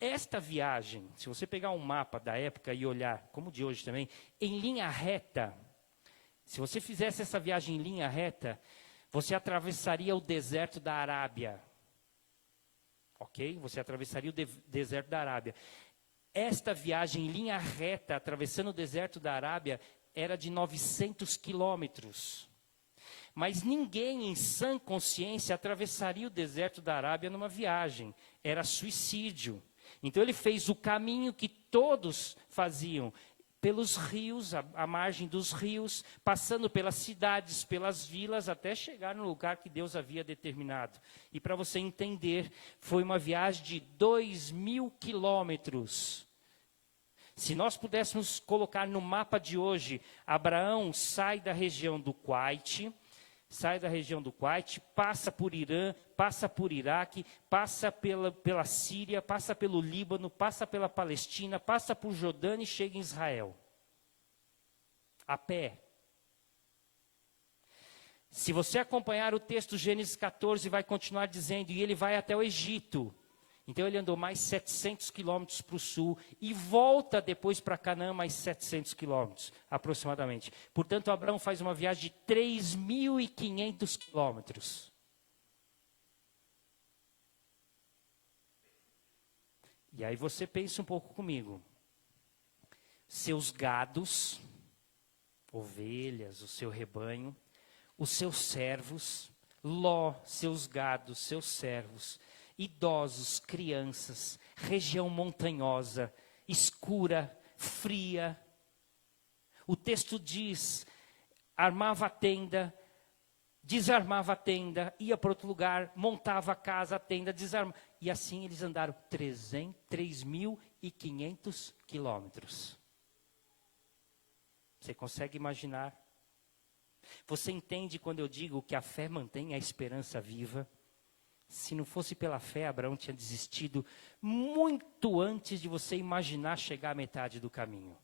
esta viagem, se você pegar um mapa da época e olhar, como o de hoje também, em linha reta, se você fizesse essa viagem em linha reta, você atravessaria o deserto da Arábia. Ok? Você atravessaria o deserto da Arábia. Esta viagem em linha reta, atravessando o deserto da Arábia, era de 900 quilômetros. Mas ninguém em sã consciência atravessaria o deserto da Arábia numa viagem. Era suicídio. Então ele fez o caminho que todos faziam, pelos rios, a margem dos rios, passando pelas cidades, pelas vilas, até chegar no lugar que Deus havia determinado. E para você entender, foi uma viagem de 2.000 quilômetros. Se nós pudéssemos colocar no mapa de hoje, Abraão sai da região do Kuwait, passa por Irã, passa por Iraque, passa pela Síria, passa pelo Líbano, passa pela Palestina, passa por Jordânia e chega em Israel. A pé. Se você acompanhar o texto Gênesis 14, vai continuar dizendo, e ele vai até o Egito. Então ele andou mais 700 quilômetros para o sul e volta depois para Canaã mais 700 quilômetros aproximadamente. Portanto, Abraão faz uma viagem de 3.500 quilômetros. E aí você pensa um pouco comigo. Seus gados, ovelhas, o seu rebanho, os seus servos, Ló, seus gados, seus servos, idosos, crianças, região montanhosa, escura, fria. O texto diz, armava a tenda, desarmava a tenda, ia para outro lugar, montava a casa, a tenda, desarmava. E assim eles andaram 3.500 quilômetros. Você consegue imaginar? Você entende quando eu digo que a fé mantém a esperança viva? Se não fosse pela fé, Abraão tinha desistido muito antes de você imaginar chegar à metade do caminho.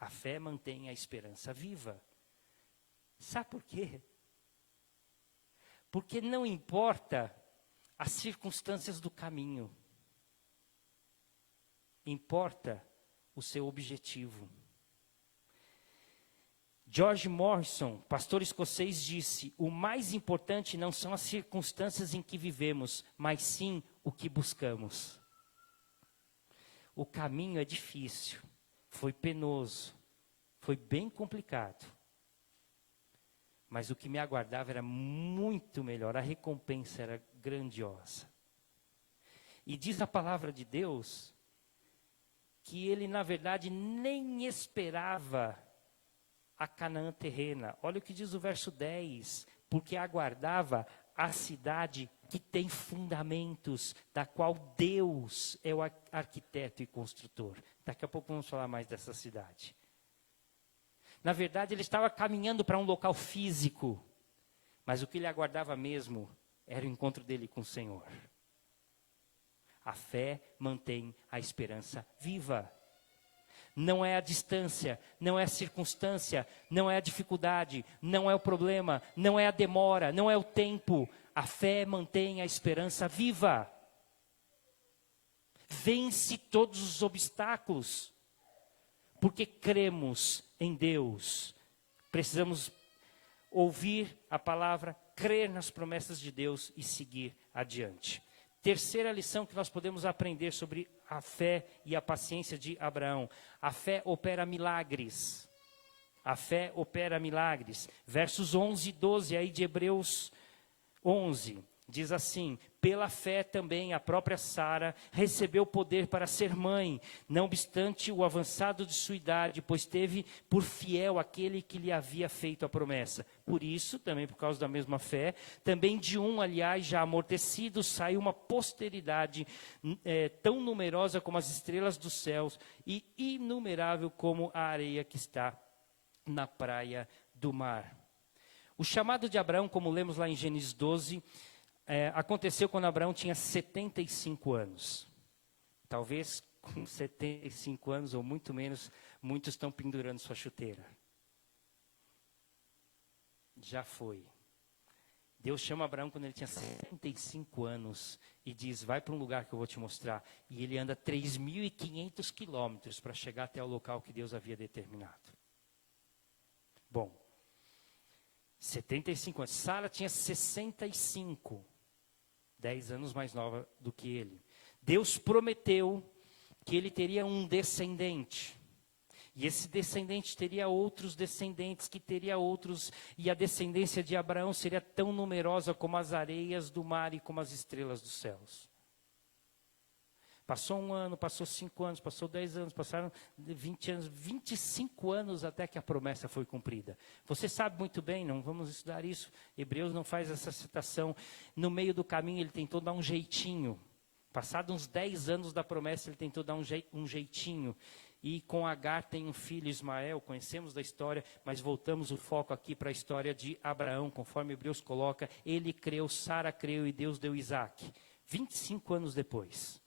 A fé mantém a esperança viva. Sabe por quê? Porque não importa as circunstâncias do caminho. Importa o seu objetivo. George Morrison, pastor escocês, disse: o mais importante não são as circunstâncias em que vivemos, mas sim o que buscamos. O caminho é difícil, foi penoso, foi bem complicado. Mas o que me aguardava era muito melhor, a recompensa era grandiosa. E diz a palavra de Deus que ele, na verdade, nem esperava a Canaã terrena. Olha o que diz o verso 10. Porque aguardava a cidade que tem fundamentos, da qual Deus é o arquiteto e construtor. Daqui a pouco vamos falar mais dessa cidade. Na verdade, ele estava caminhando para um local físico, mas o que ele aguardava mesmo era o encontro dele com o Senhor. A fé mantém a esperança viva. Não é a distância, não é a circunstância, não é a dificuldade, não é o problema, não é a demora, não é o tempo. A fé mantém a esperança viva. Vence todos os obstáculos, porque cremos em Deus. Precisamos ouvir a palavra, crer nas promessas de Deus e seguir adiante. Terceira lição que nós podemos aprender sobre a fé e a paciência de Abraão. A fé opera milagres. A fé opera milagres. Versos 11 e 12 aí de Hebreus 11. Diz assim: pela fé também a própria Sara recebeu poder para ser mãe, não obstante o avançado de sua idade, pois teve por fiel aquele que lhe havia feito a promessa. Por isso, também por causa da mesma fé, também de um, aliás, já amortecido, saiu uma posteridade tão numerosa como as estrelas dos céus e inumerável como a areia que está na praia do mar. O chamado de Abraão, como lemos lá em Gênesis 12, aconteceu quando Abraão tinha 75 anos. Talvez com 75 anos ou muito menos, muitos estão pendurando sua chuteira. Já foi. Deus chama Abraão quando ele tinha 75 anos e diz: vai para um lugar que eu vou te mostrar. E ele anda 3.500 quilômetros para chegar até o local que Deus havia determinado. Bom, 75 anos. Sara tinha 65, 10 anos mais nova do que ele. Deus prometeu que ele teria um descendente. E esse descendente teria outros descendentes, que teria outros. E a descendência de Abraão seria tão numerosa como as areias do mar e como as estrelas dos céus. Passou 1 ano, passou 5 anos, passou 10 anos, passaram 20 anos, 25 anos até que a promessa foi cumprida. Você sabe muito bem, não vamos estudar isso, Hebreus não faz essa citação. No meio do caminho ele tentou dar um jeitinho. Passados uns 10 anos da promessa, ele tentou dar um jeitinho. E com Agar tem um filho, Ismael, conhecemos da história, mas voltamos o foco aqui para a história de Abraão, conforme Hebreus coloca. Ele creu, Sara creu e Deus deu Isaac. 25 anos depois.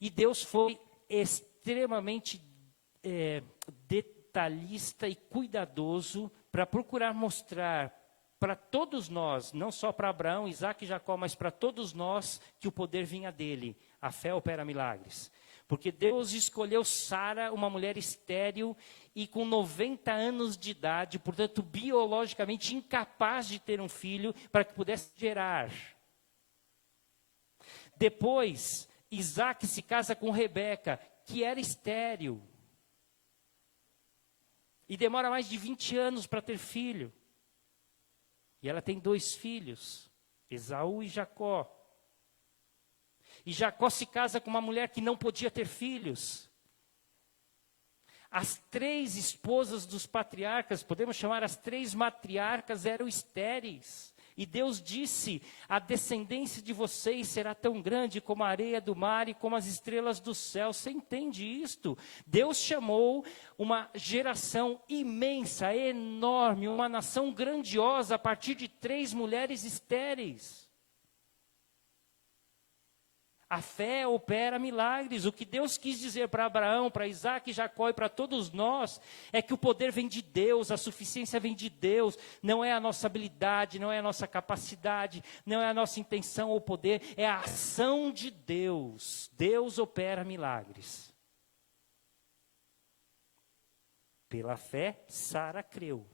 E Deus foi extremamente detalhista e cuidadoso para procurar mostrar para todos nós, não só para Abraão, Isaac e Jacó, mas para todos nós, que o poder vinha dele. A fé opera milagres. Porque Deus escolheu Sara, uma mulher estéril e com 90 anos de idade, portanto biologicamente incapaz de ter um filho, para que pudesse gerar. Depois, Isaac se casa com Rebeca, que era estéril. E demora mais de 20 anos para ter filho. E ela tem 2 filhos, Esaú e Jacó. E Jacó se casa com uma mulher que não podia ter filhos. As 3 esposas dos patriarcas, podemos chamar as 3 matriarcas, eram estéreis. E Deus disse, a descendência de vocês será tão grande como a areia do mar e como as estrelas do céu. Você entende isto? Deus chamou uma geração imensa, enorme, uma nação grandiosa a partir de 3 mulheres estéreis. A fé opera milagres. O que Deus quis dizer para Abraão, para Isaac, Jacó e para todos nós, é que o poder vem de Deus, a suficiência vem de Deus. Não é a nossa habilidade, não é a nossa capacidade, não é a nossa intenção ou poder, é a ação de Deus. Deus opera milagres. Pela fé, Sara creu.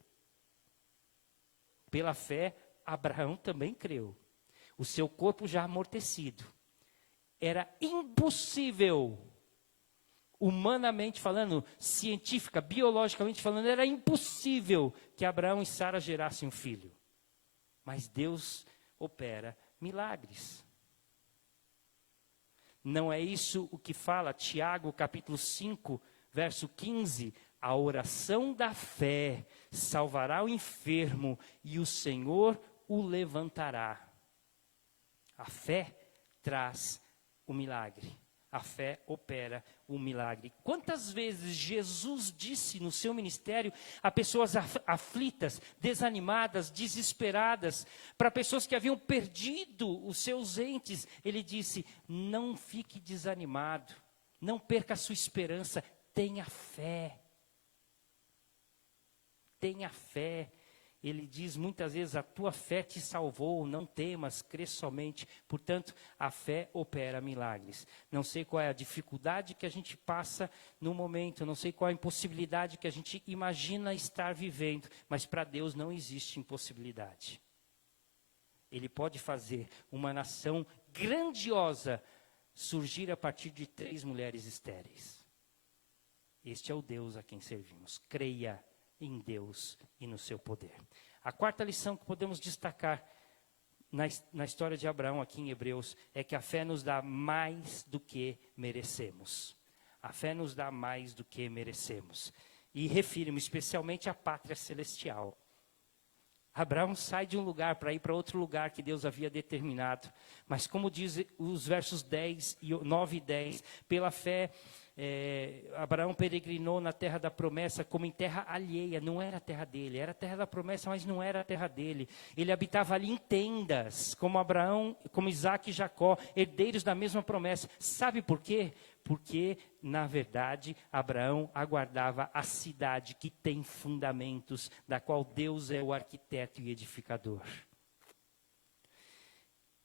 Pela fé, Abraão também creu. O seu corpo já amortecido. Era impossível, humanamente falando, científica, biologicamente falando, era impossível que Abraão e Sara gerassem um filho. Mas Deus opera milagres. Não é isso o que fala Tiago, capítulo 5, verso 15? A oração da fé salvará o enfermo e o Senhor o levantará. A fé traz o milagre. A fé opera o milagre. Quantas vezes Jesus disse no seu ministério a pessoas aflitas, desanimadas, desesperadas, para pessoas que haviam perdido os seus entes, ele disse, não fique desanimado, não perca a sua esperança, tenha fé. Tenha fé. Ele diz muitas vezes, a tua fé te salvou, não temas, crê somente. Portanto, a fé opera milagres. Não sei qual é a dificuldade que a gente passa no momento, não sei qual é a impossibilidade que a gente imagina estar vivendo, mas para Deus não existe impossibilidade. Ele pode fazer uma nação grandiosa surgir a partir de 3 mulheres estéreis. Este é o Deus a quem servimos. Creia em Deus e no seu poder. A 4ª lição que podemos destacar na história de Abraão aqui em Hebreus é que a fé nos dá mais do que merecemos. A fé nos dá mais do que merecemos. E refiro-me especialmente à pátria celestial. Abraão sai de um lugar para ir para outro lugar que Deus havia determinado. Mas como diz os versos 9 e 10, pela fé, Abraão peregrinou na terra da promessa como em terra alheia. Não era a terra dele, era a terra da promessa, mas não era a terra dele. Ele habitava ali em tendas, como Abraão, como Isaac e Jacó, herdeiros da mesma promessa. Sabe por quê? Porque, na verdade, Abraão aguardava a cidade que tem fundamentos, da qual Deus é o arquiteto e edificador.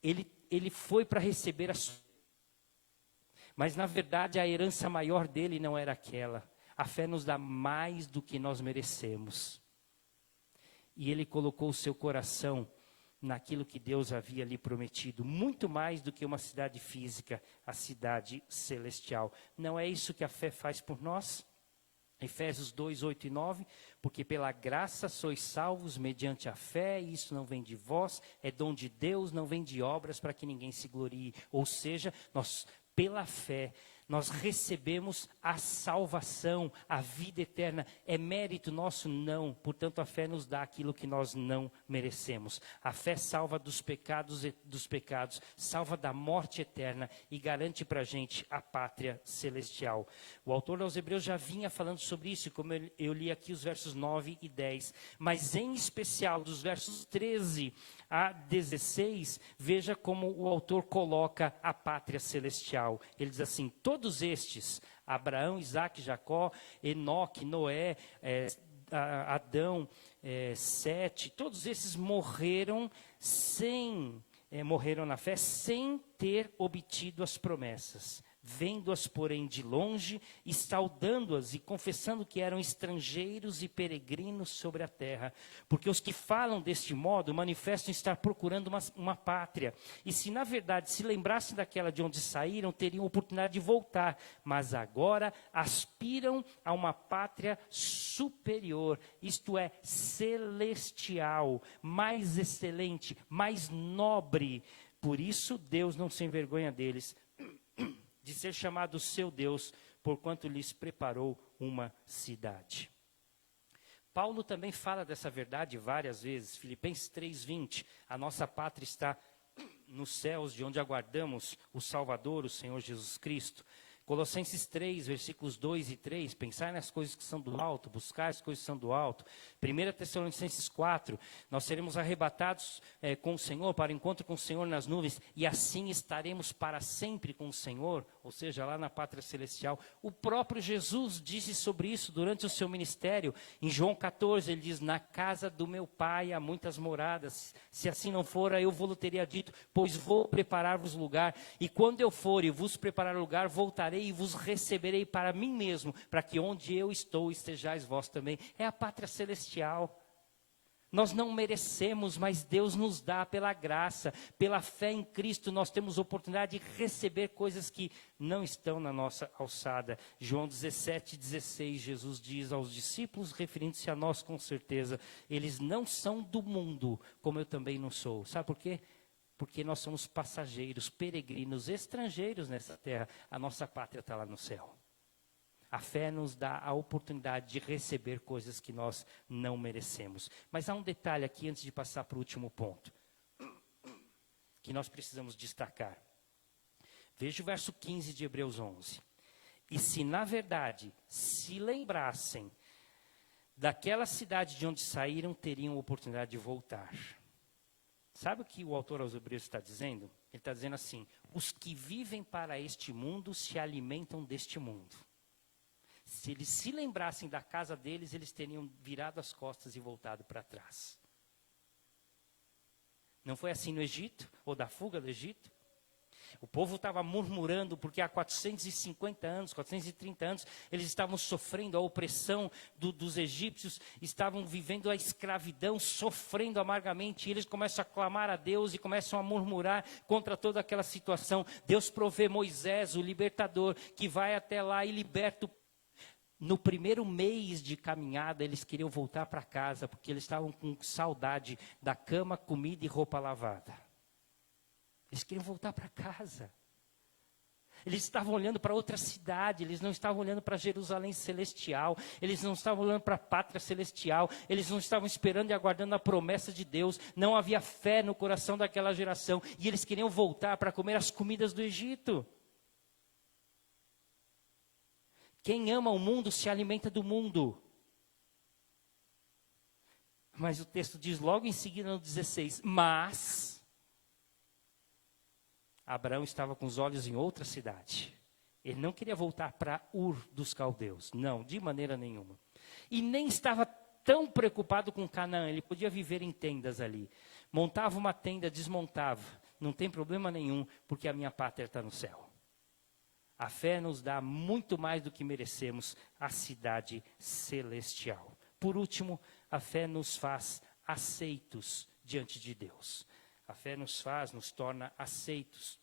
Ele foi para receber mas, na verdade, a herança maior dele não era aquela. A fé nos dá mais do que nós merecemos. E ele colocou o seu coração naquilo que Deus havia lhe prometido. Muito mais do que uma cidade física, a cidade celestial. Não é isso que a fé faz por nós? Efésios 2, 8 e 9. Porque pela graça sois salvos mediante a fé, e isso não vem de vós, é dom de Deus, não vem de obras para que ninguém se glorie. Ou seja, pela fé, nós recebemos a salvação, a vida eterna. É mérito nosso? Não. Portanto, a fé nos dá aquilo que nós não merecemos. A fé salva dos pecados, salva da morte eterna e garante para a gente a pátria celestial. O autor aos Hebreus já vinha falando sobre isso, como eu li aqui os versos 9 e 10. Mas em especial, dos versos 13 a 16, veja como o autor coloca a pátria celestial. Ele diz assim, todos estes, Abraão, Isaac, Jacó, Enoque, Noé, Adão, Sete, todos esses morreram na fé sem ter obtido as promessas. Vendo-as, porém, de longe, e saudando-as, e confessando que eram estrangeiros e peregrinos sobre a terra. Porque os que falam deste modo manifestam estar procurando uma pátria. E se, na verdade, se lembrassem daquela de onde saíram, teriam oportunidade de voltar. Mas agora aspiram a uma pátria superior, isto é, celestial, mais excelente, mais nobre. Por isso, Deus não se envergonha deles, de ser chamado seu Deus, porquanto lhes preparou uma cidade. Paulo também fala dessa verdade várias vezes. Filipenses 3:20, a nossa pátria está nos céus, de onde aguardamos o Salvador, o Senhor Jesus Cristo. Colossenses 3, versículos 2 e 3, pensar nas coisas que são do alto, buscar as coisas que são do alto. 1 Tessalonicenses 4, nós seremos arrebatados com o Senhor, para o encontro com o Senhor nas nuvens, e assim estaremos para sempre com o Senhor, ou seja, lá na pátria celestial. O próprio Jesus disse sobre isso durante o seu ministério. Em João 14, ele diz, na casa do meu Pai há muitas moradas, se assim não fora, eu vou-lhe teria dito, pois vou preparar-vos lugar, e quando eu for e vos preparar lugar, voltarei e vos receberei para mim mesmo, para que onde eu estou estejais vós também. É a pátria celestial. Nós não merecemos, mas Deus nos dá pela graça, pela fé em Cristo, nós temos oportunidade de receber coisas que não estão na nossa alçada. João 17:16, Jesus diz aos discípulos, referindo-se a nós com certeza, eles não são do mundo, como eu também não sou. Sabe por quê? Porque nós somos passageiros, peregrinos, estrangeiros nessa terra. A nossa pátria está lá no céu. A fé nos dá a oportunidade de receber coisas que nós não merecemos. Mas há um detalhe aqui, antes de passar para o último ponto, que nós precisamos destacar. Veja o verso 15 de Hebreus 11. E se na verdade se lembrassem daquela cidade de onde saíram, teriam a oportunidade de voltar. Sabe o que o autor aos Hebreus está dizendo? Ele está dizendo assim, os que vivem para este mundo se alimentam deste mundo. Se eles se lembrassem da casa deles, eles teriam virado as costas e voltado para trás. Não foi assim no Egito, ou da fuga do Egito? O povo estava murmurando porque há 450 anos, 430 anos, eles estavam sofrendo a opressão dos egípcios, estavam vivendo a escravidão, sofrendo amargamente, e eles começam a clamar a Deus e começam a murmurar contra toda aquela situação. Deus provê Moisés, o libertador, que vai até lá e liberta o. No primeiro mês de caminhada, eles queriam voltar para casa, porque eles estavam com saudade da cama, comida e roupa lavada. Eles queriam voltar para casa. Eles estavam olhando para outra cidade, eles não estavam olhando para Jerusalém celestial, eles não estavam olhando para a pátria celestial, eles não estavam esperando e aguardando a promessa de Deus, não havia fé no coração daquela geração, e eles queriam voltar para comer as comidas do Egito. Quem ama o mundo se alimenta do mundo. Mas o texto diz logo em seguida no 16, mas Abraão estava com os olhos em outra cidade. Ele não queria voltar para Ur dos caldeus, não, de maneira nenhuma. E nem estava tão preocupado com Canaã, ele podia viver em tendas ali. Montava uma tenda, desmontava, não tem problema nenhum, porque a minha pátria está no céu. A fé nos dá muito mais do que merecemos, a cidade celestial. Por último, a fé nos faz aceitos diante de Deus. A fé nos torna aceitos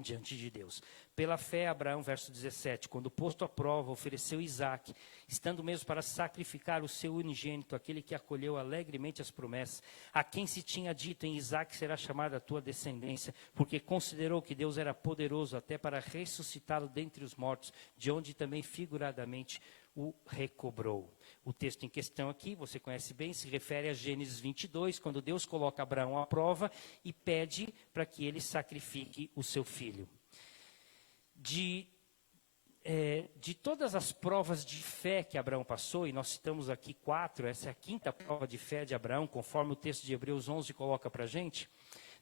diante de Deus. Pela fé, Abraão, verso 17, quando posto à prova, ofereceu Isaque, estando mesmo para sacrificar o seu unigênito, aquele que acolheu alegremente as promessas, a quem se tinha dito, em Isaque será chamada a tua descendência, porque considerou que Deus era poderoso até para ressuscitá-lo dentre os mortos, de onde também figuradamente o recobrou. O texto em questão aqui, você conhece bem, se refere a Gênesis 22, quando Deus coloca Abraão à prova e pede para que ele sacrifique o seu filho. De todas as provas de fé que Abraão passou, e nós citamos aqui 4, essa é a 5ª prova de fé de Abraão, conforme o texto de Hebreus 11 coloca para a gente,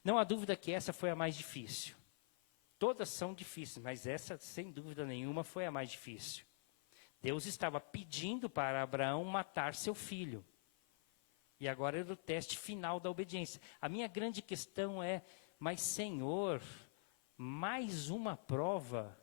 não há dúvida que essa foi a mais difícil. Todas são difíceis, mas essa, sem dúvida nenhuma, foi a mais difícil. Deus estava pedindo para Abraão matar seu filho. E agora era o teste final da obediência. A minha grande questão é, mas Senhor, mais uma prova?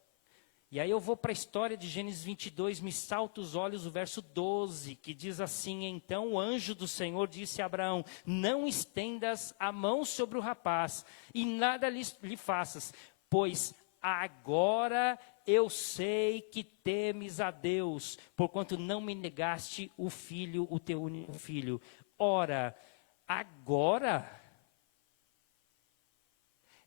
E aí eu vou para a história de Gênesis 22, me salta os olhos o verso 12, que diz assim, então o anjo do Senhor disse a Abraão, não estendas a mão sobre o rapaz, e nada lhe faças, pois agora eu sei que temes a Deus, porquanto não me negaste o filho, o teu único filho. Ora, agora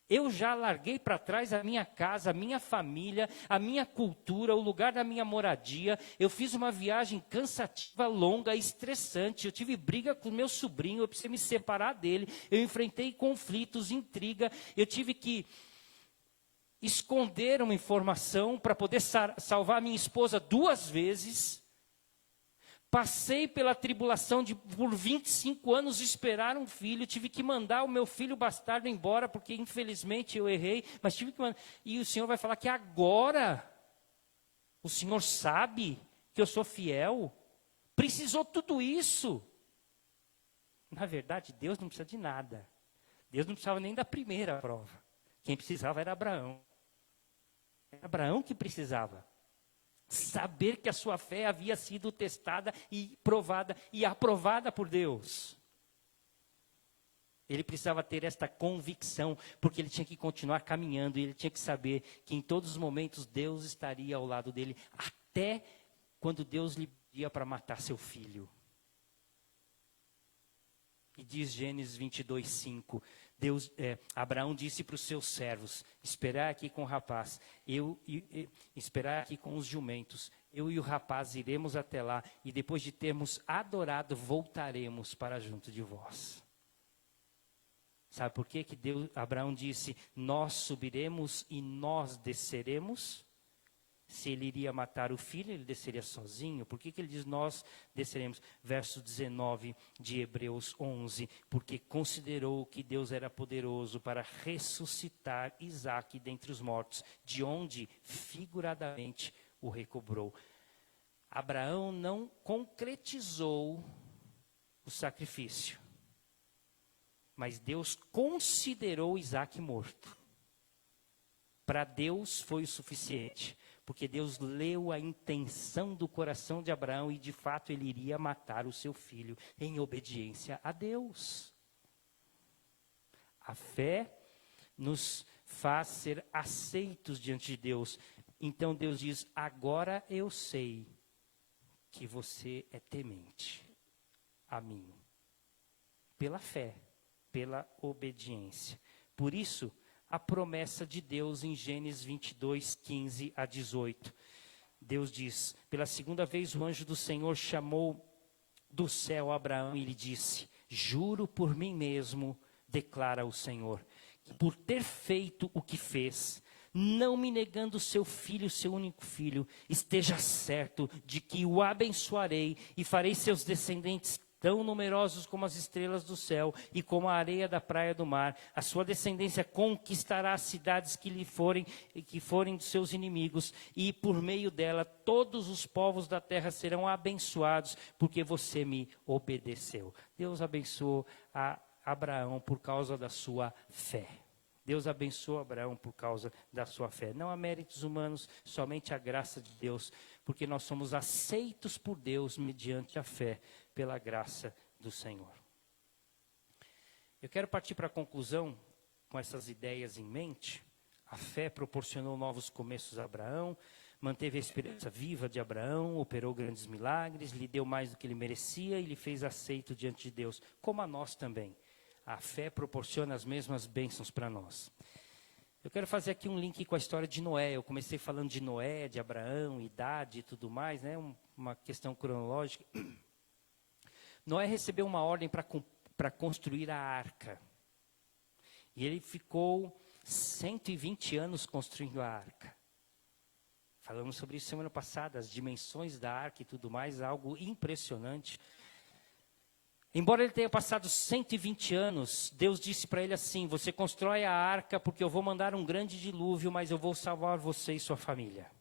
Eu já larguei para trás a minha casa, a minha família, a minha cultura, o lugar da minha moradia. Eu fiz uma viagem cansativa, longa, estressante. Eu tive briga com meu sobrinho, eu precisei me separar dele. Eu enfrentei conflitos, intriga. Eu tive que esconder uma informação para poder salvar minha esposa 2 vezes. Passei pela tribulação de, por 25 anos, esperar um filho. Tive que mandar o meu filho bastardo embora, porque infelizmente eu errei. Mas tive que mandar. E o Senhor vai falar que agora o Senhor sabe que eu sou fiel. Precisou tudo isso. Na verdade, Deus não precisa de nada. Deus não precisava nem da primeira prova. Quem precisava era Abraão. Era Abraão que precisava. Saber que a sua fé havia sido testada e provada e aprovada por Deus. Ele precisava ter esta convicção, porque ele tinha que continuar caminhando, e ele tinha que saber que em todos os momentos Deus estaria ao lado dele, até quando Deus lhe pedia para matar seu filho. E diz Gênesis 22:5, Abraão disse para os seus servos: esperar aqui com o rapaz, esperar aqui com os jumentos, eu e o rapaz iremos até lá, e depois de termos adorado, voltaremos para junto de vós. Sabe por que Abraão disse, nós subiremos e nós desceremos? Se ele iria matar o filho, ele desceria sozinho. Por que ele diz, nós desceremos? Verso 19 de Hebreus 11. Porque considerou que Deus era poderoso para ressuscitar Isaque dentre os mortos, de onde, figuradamente, o recobrou. Abraão não concretizou o sacrifício, mas Deus considerou Isaque morto. Para Deus foi o suficiente. Porque Deus leu a intenção do coração de Abraão e de fato ele iria matar o seu filho em obediência a Deus. A fé nos faz ser aceitos diante de Deus. Então Deus diz, agora eu sei que você é temente a mim. Pela fé, pela obediência. Por isso, a promessa de Deus em Gênesis 22, 15 a 18. Deus diz, pela segunda vez o anjo do Senhor chamou do céu Abraão e lhe disse, juro por mim mesmo, declara o Senhor, que por ter feito o que fez, não me negando seu filho, seu único filho, esteja certo de que o abençoarei e farei seus descendentes tão numerosos como as estrelas do céu e como a areia da praia do mar. A sua descendência conquistará as cidades que forem dos seus inimigos, e por meio dela todos os povos da terra serão abençoados, porque você me obedeceu. Deus abençoou a Abraão por causa da sua fé. Deus abençoou Abraão por causa da sua fé. Não há méritos humanos, somente a graça de Deus, porque nós somos aceitos por Deus mediante a fé, pela graça do Senhor. Eu quero partir para a conclusão com essas ideias em mente. A fé proporcionou novos começos a Abraão, manteve a esperança viva de Abraão, operou grandes milagres, lhe deu mais do que ele merecia e lhe fez aceito diante de Deus, como a nós também. A fé proporciona as mesmas bênçãos para nós. Eu quero fazer aqui um link com a história de Noé. Eu comecei falando de Noé, de Abraão, idade e tudo mais, né? Uma questão cronológica. Noé recebeu uma ordem para construir a arca. E ele ficou 120 anos construindo a arca. Falamos sobre isso semana passada, as dimensões da arca e tudo mais, algo impressionante. Embora ele tenha passado 120 anos, Deus disse para ele assim, você constrói a arca porque eu vou mandar um grande dilúvio, mas eu vou salvar você e sua família.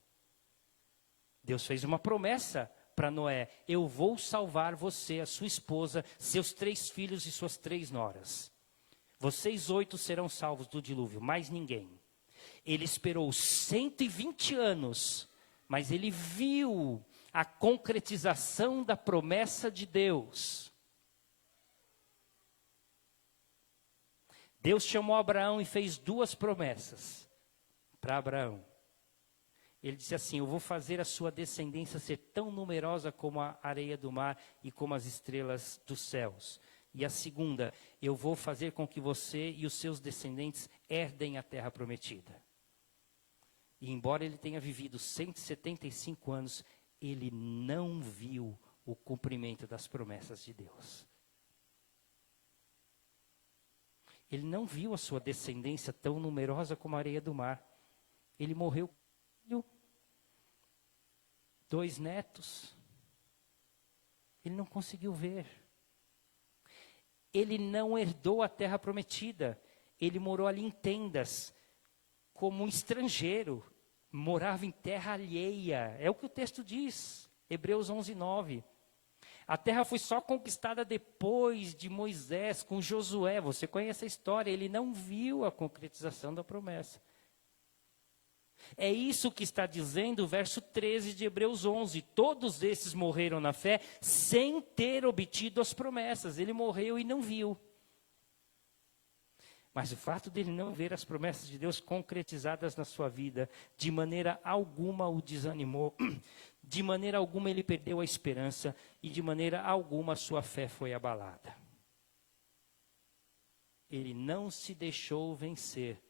Deus fez uma promessa para Noé, eu vou salvar você, a sua esposa, seus 3 filhos e suas 3 noras. Vocês 8 serão salvos do dilúvio, mais ninguém. Ele esperou 120 anos, mas ele viu a concretização da promessa de Deus. Deus chamou Abraão e fez 2 promessas para Abraão. Ele disse assim, eu vou fazer a sua descendência ser tão numerosa como a areia do mar e como as estrelas dos céus. E a segunda, eu vou fazer com que você e os seus descendentes herdem a terra prometida. E embora ele tenha vivido 175 anos, ele não viu o cumprimento das promessas de Deus. Ele não viu a sua descendência tão numerosa como a areia do mar. Ele morreu com 2 netos. Ele não conseguiu ver. Ele não herdou a terra prometida. Ele morou ali em tendas, como um estrangeiro. Morava em terra alheia. É o que o texto diz. Hebreus 11:9. A terra foi só conquistada depois de Moisés, com Josué. Você conhece a história. Ele não viu a concretização da promessa. É isso que está dizendo o verso 13 de Hebreus 11. Todos esses morreram na fé sem ter obtido as promessas. Ele morreu e não viu. Mas o fato dele não ver as promessas de Deus concretizadas na sua vida, de maneira alguma o desanimou, de maneira alguma ele perdeu a esperança e de maneira alguma a sua fé foi abalada. Ele não se deixou vencer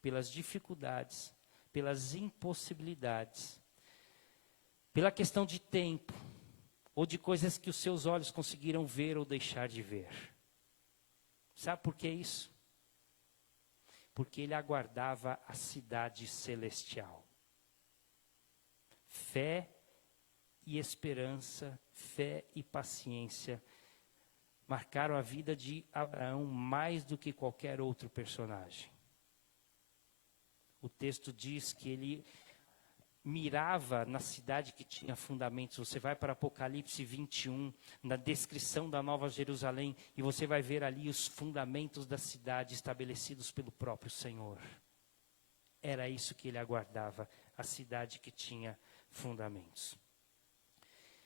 pelas dificuldades, pelas impossibilidades, pela questão de tempo, ou de coisas que os seus olhos conseguiram ver ou deixar de ver. Sabe por que isso? Porque ele aguardava a cidade celestial. Fé e esperança, fé e paciência marcaram a vida de Abraão mais do que qualquer outro personagem. O texto diz que ele mirava na cidade que tinha fundamentos. Você vai para Apocalipse 21, na descrição da Nova Jerusalém, e você vai ver ali os fundamentos da cidade estabelecidos pelo próprio Senhor. Era isso que ele aguardava, a cidade que tinha fundamentos.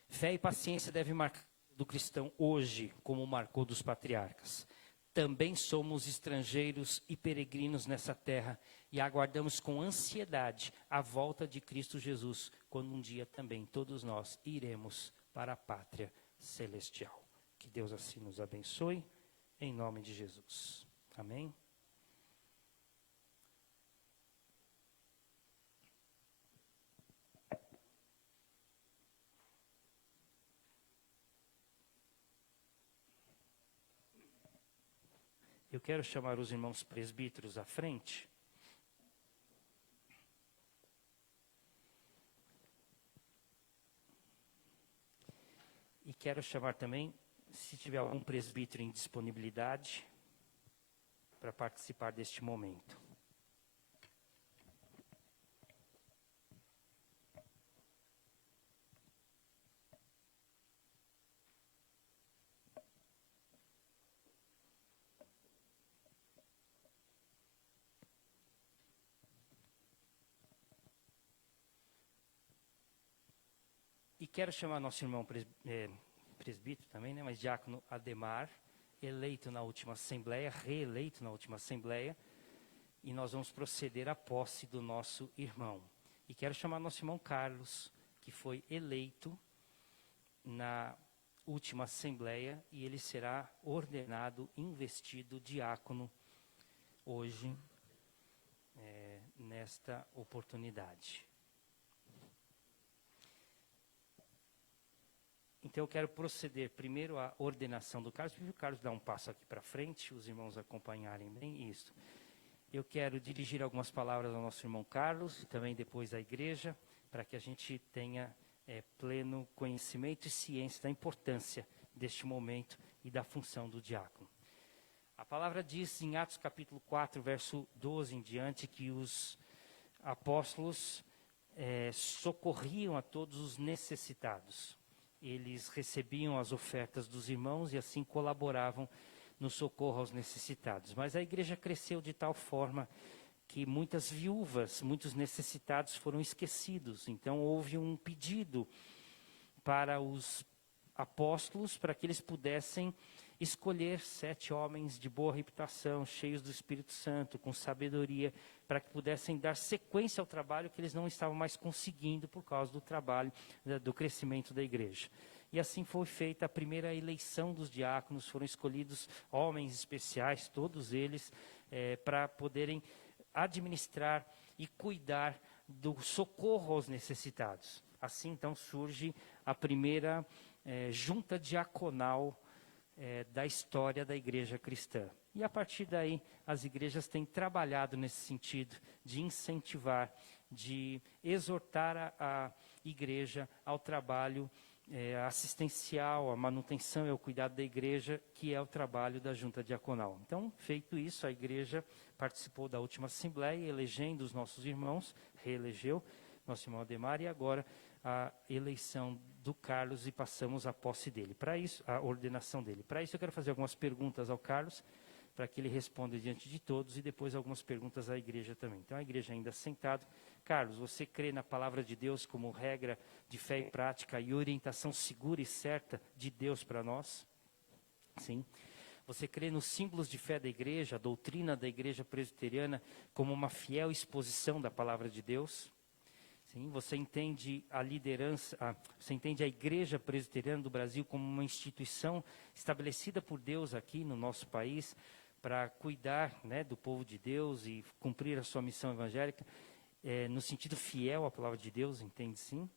Fé e paciência devem marcar do cristão hoje, como marcou dos patriarcas. Também somos estrangeiros e peregrinos nessa terra e aguardamos com ansiedade a volta de Cristo Jesus, quando um dia também todos nós iremos para a pátria celestial. Que Deus assim nos abençoe, em nome de Jesus. Amém? Eu quero chamar os irmãos presbíteros à frente. E quero chamar também, se tiver algum presbítero em disponibilidade, para participar deste momento. E quero chamar nosso irmão presbítero também, né, mas diácono Ademar, eleito na última assembleia, reeleito na última assembleia, e nós vamos proceder à posse do nosso irmão. E quero chamar nosso irmão Carlos, que foi eleito na última assembleia, e ele será ordenado, investido diácono hoje, nesta oportunidade. Então eu quero proceder primeiro à ordenação do Carlos. Pedir o Carlos dar um passo aqui para frente, os irmãos acompanharem bem isso. Eu quero dirigir algumas palavras ao nosso irmão Carlos e também depois à igreja, para que a gente tenha pleno conhecimento e ciência da importância deste momento e da função do diácono. A palavra diz em Atos capítulo 4, verso 12 em diante, que os apóstolos socorriam a todos os necessitados. Eles recebiam as ofertas dos irmãos e assim colaboravam no socorro aos necessitados. Mas a igreja cresceu de tal forma que muitas viúvas, muitos necessitados foram esquecidos. Então houve um pedido para os apóstolos para que eles pudessem escolher 7 homens de boa reputação, cheios do Espírito Santo, com sabedoria, para que pudessem dar sequência ao trabalho que eles não estavam mais conseguindo por causa do trabalho, do crescimento da igreja. E assim foi feita a primeira eleição dos diáconos, foram escolhidos homens especiais, todos eles, para poderem administrar e cuidar do socorro aos necessitados. Assim, então, surge a primeira junta diaconal da história da igreja cristã. E a partir daí, as igrejas têm trabalhado nesse sentido de incentivar, de exortar a igreja ao trabalho assistencial, à manutenção e ao cuidado da igreja, que é o trabalho da junta diaconal. Então, feito isso, a igreja participou da última assembleia, elegendo os nossos irmãos, reelegeu nosso irmão Ademar, e agora a eleição do Carlos e passamos a posse dele. Para isso, a ordenação dele. Para isso, eu quero fazer algumas perguntas ao Carlos, para que ele responda diante de todos, e depois algumas perguntas à igreja também. Então, a igreja ainda sentado. Carlos, você crê na palavra de Deus como regra de fé e prática e orientação segura e certa de Deus para nós? Sim. Você crê nos símbolos de fé da igreja, a doutrina da igreja presbiteriana como uma fiel exposição da palavra de Deus? Sim. Você entende a liderança, você entende a igreja presbiteriana do Brasil como uma instituição estabelecida por Deus aqui no nosso país para cuidar, né, do povo de Deus e cumprir a sua missão evangélica no sentido fiel à palavra de Deus, entende sim?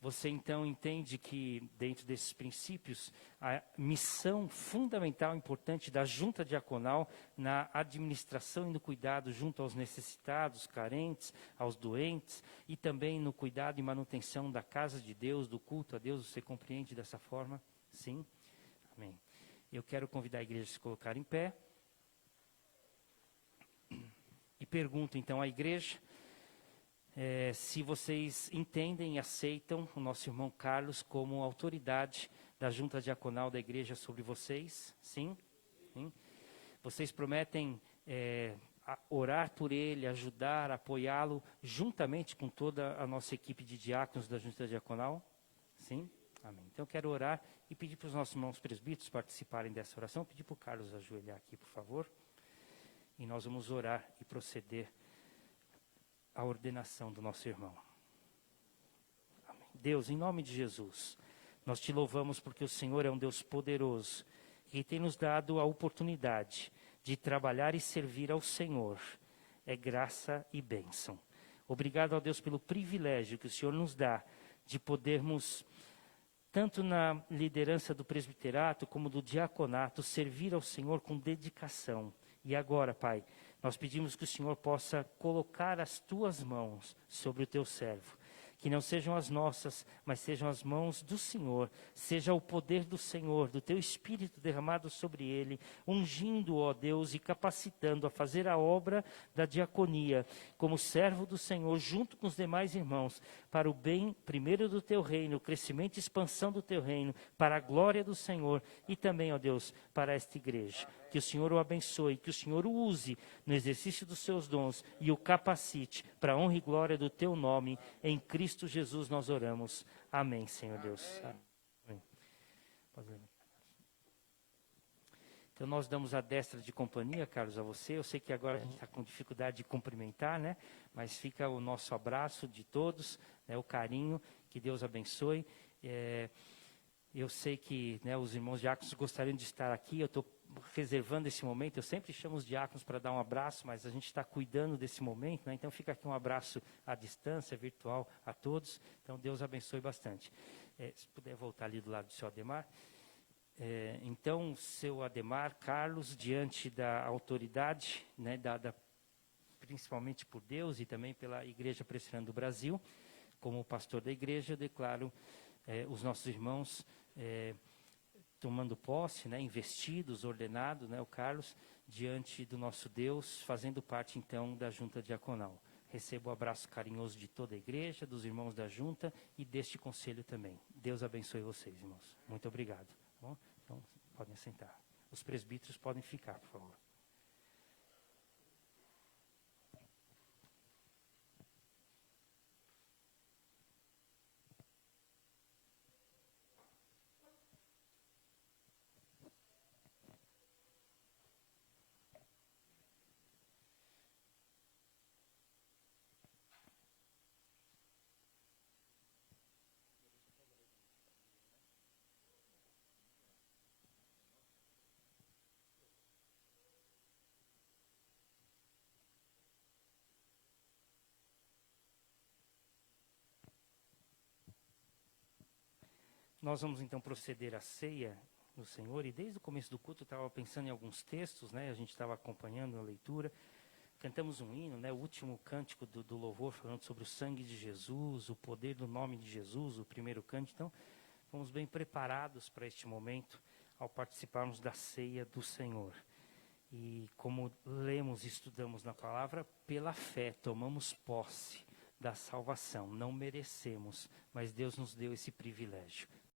Você então entende que, dentro desses princípios, a missão fundamental, importante da junta diaconal na administração e no cuidado junto aos necessitados, carentes, aos doentes, e também no cuidado e manutenção da casa de Deus, do culto a Deus, você compreende dessa forma? Sim? Amém. Eu quero convidar a igreja a se colocar em pé. E pergunto então à igreja, se vocês entendem e aceitam o nosso irmão Carlos como autoridade da junta diaconal da igreja sobre vocês. Sim? Sim? Vocês prometem orar por ele, ajudar, apoiá-lo, juntamente com toda a nossa equipe de diáconos da junta diaconal? Sim? Amém. Então eu quero orar e pedir para os nossos irmãos presbíteros participarem dessa oração. Pedir para o Carlos ajoelhar aqui, por favor. E nós vamos orar e proceder à ordenação do nosso irmão. Amém. Deus, em nome de Jesus, nós te louvamos porque o Senhor é um Deus poderoso e tem nos dado a oportunidade de trabalhar e servir ao Senhor. É graça e bênção. Obrigado, ó Deus, pelo privilégio que o Senhor nos dá de podermos, tanto na liderança do presbiterato como do diaconato, servir ao Senhor com dedicação. E agora, Pai, nós pedimos que o Senhor possa colocar as tuas mãos sobre o teu servo. Que não sejam as nossas, mas sejam as mãos do Senhor. Seja o poder do Senhor, do teu Espírito derramado sobre ele, ungindo, ó Deus, e capacitando a fazer a obra da diaconia, como servo do Senhor, junto com os demais irmãos, para o bem, primeiro do teu reino, o crescimento e expansão do teu reino, para a glória do Senhor e também, ó Deus, para esta igreja. Que o Senhor o abençoe, que o Senhor o use no exercício dos seus dons e o capacite para a honra e glória do teu nome. Em Cristo Jesus nós oramos. Amém, Senhor Deus. Amém. Então nós damos a destra de companhia, Carlos, a você. Eu sei que agora a gente está com dificuldade de cumprimentar, né? Mas fica o nosso abraço de todos, né? O carinho, que Deus abençoe. Eu sei que, né, os irmãos diáconos gostariam de estar aqui, eu estou reservando esse momento. Eu sempre chamo os diáconos para dar um abraço, mas a gente está cuidando desse momento, né? Então fica aqui um abraço à distância, virtual, a todos. Então Deus abençoe bastante. Se puder voltar ali do lado do seu Ademar. Então, seu Ademar, Carlos, diante da autoridade, né, dada principalmente por Deus e também pela Igreja Presbiteriana do Brasil, como pastor da igreja, eu declaro os nossos irmãos tomando posse, né, investidos, ordenados, né, o Carlos, diante do nosso Deus, fazendo parte então da junta diaconal. Recebo o abraço carinhoso de toda a igreja, dos irmãos da junta e deste conselho também. Deus abençoe vocês, irmãos. Muito obrigado. Tá bom? Então, podem sentar. Os presbíteros podem ficar, por favor. Nós vamos então proceder à ceia do Senhor, e desde o começo do culto eu estava pensando em alguns textos, né? A gente estava acompanhando a leitura, cantamos um hino, né? O último cântico do louvor, falando sobre o sangue de Jesus, o poder do nome de Jesus, o primeiro cântico. Então, fomos bem preparados para este momento, ao participarmos da ceia do Senhor. E como lemos e estudamos na palavra, pela fé tomamos posse da salvação. Não merecemos, mas Deus nos deu esse privilégio.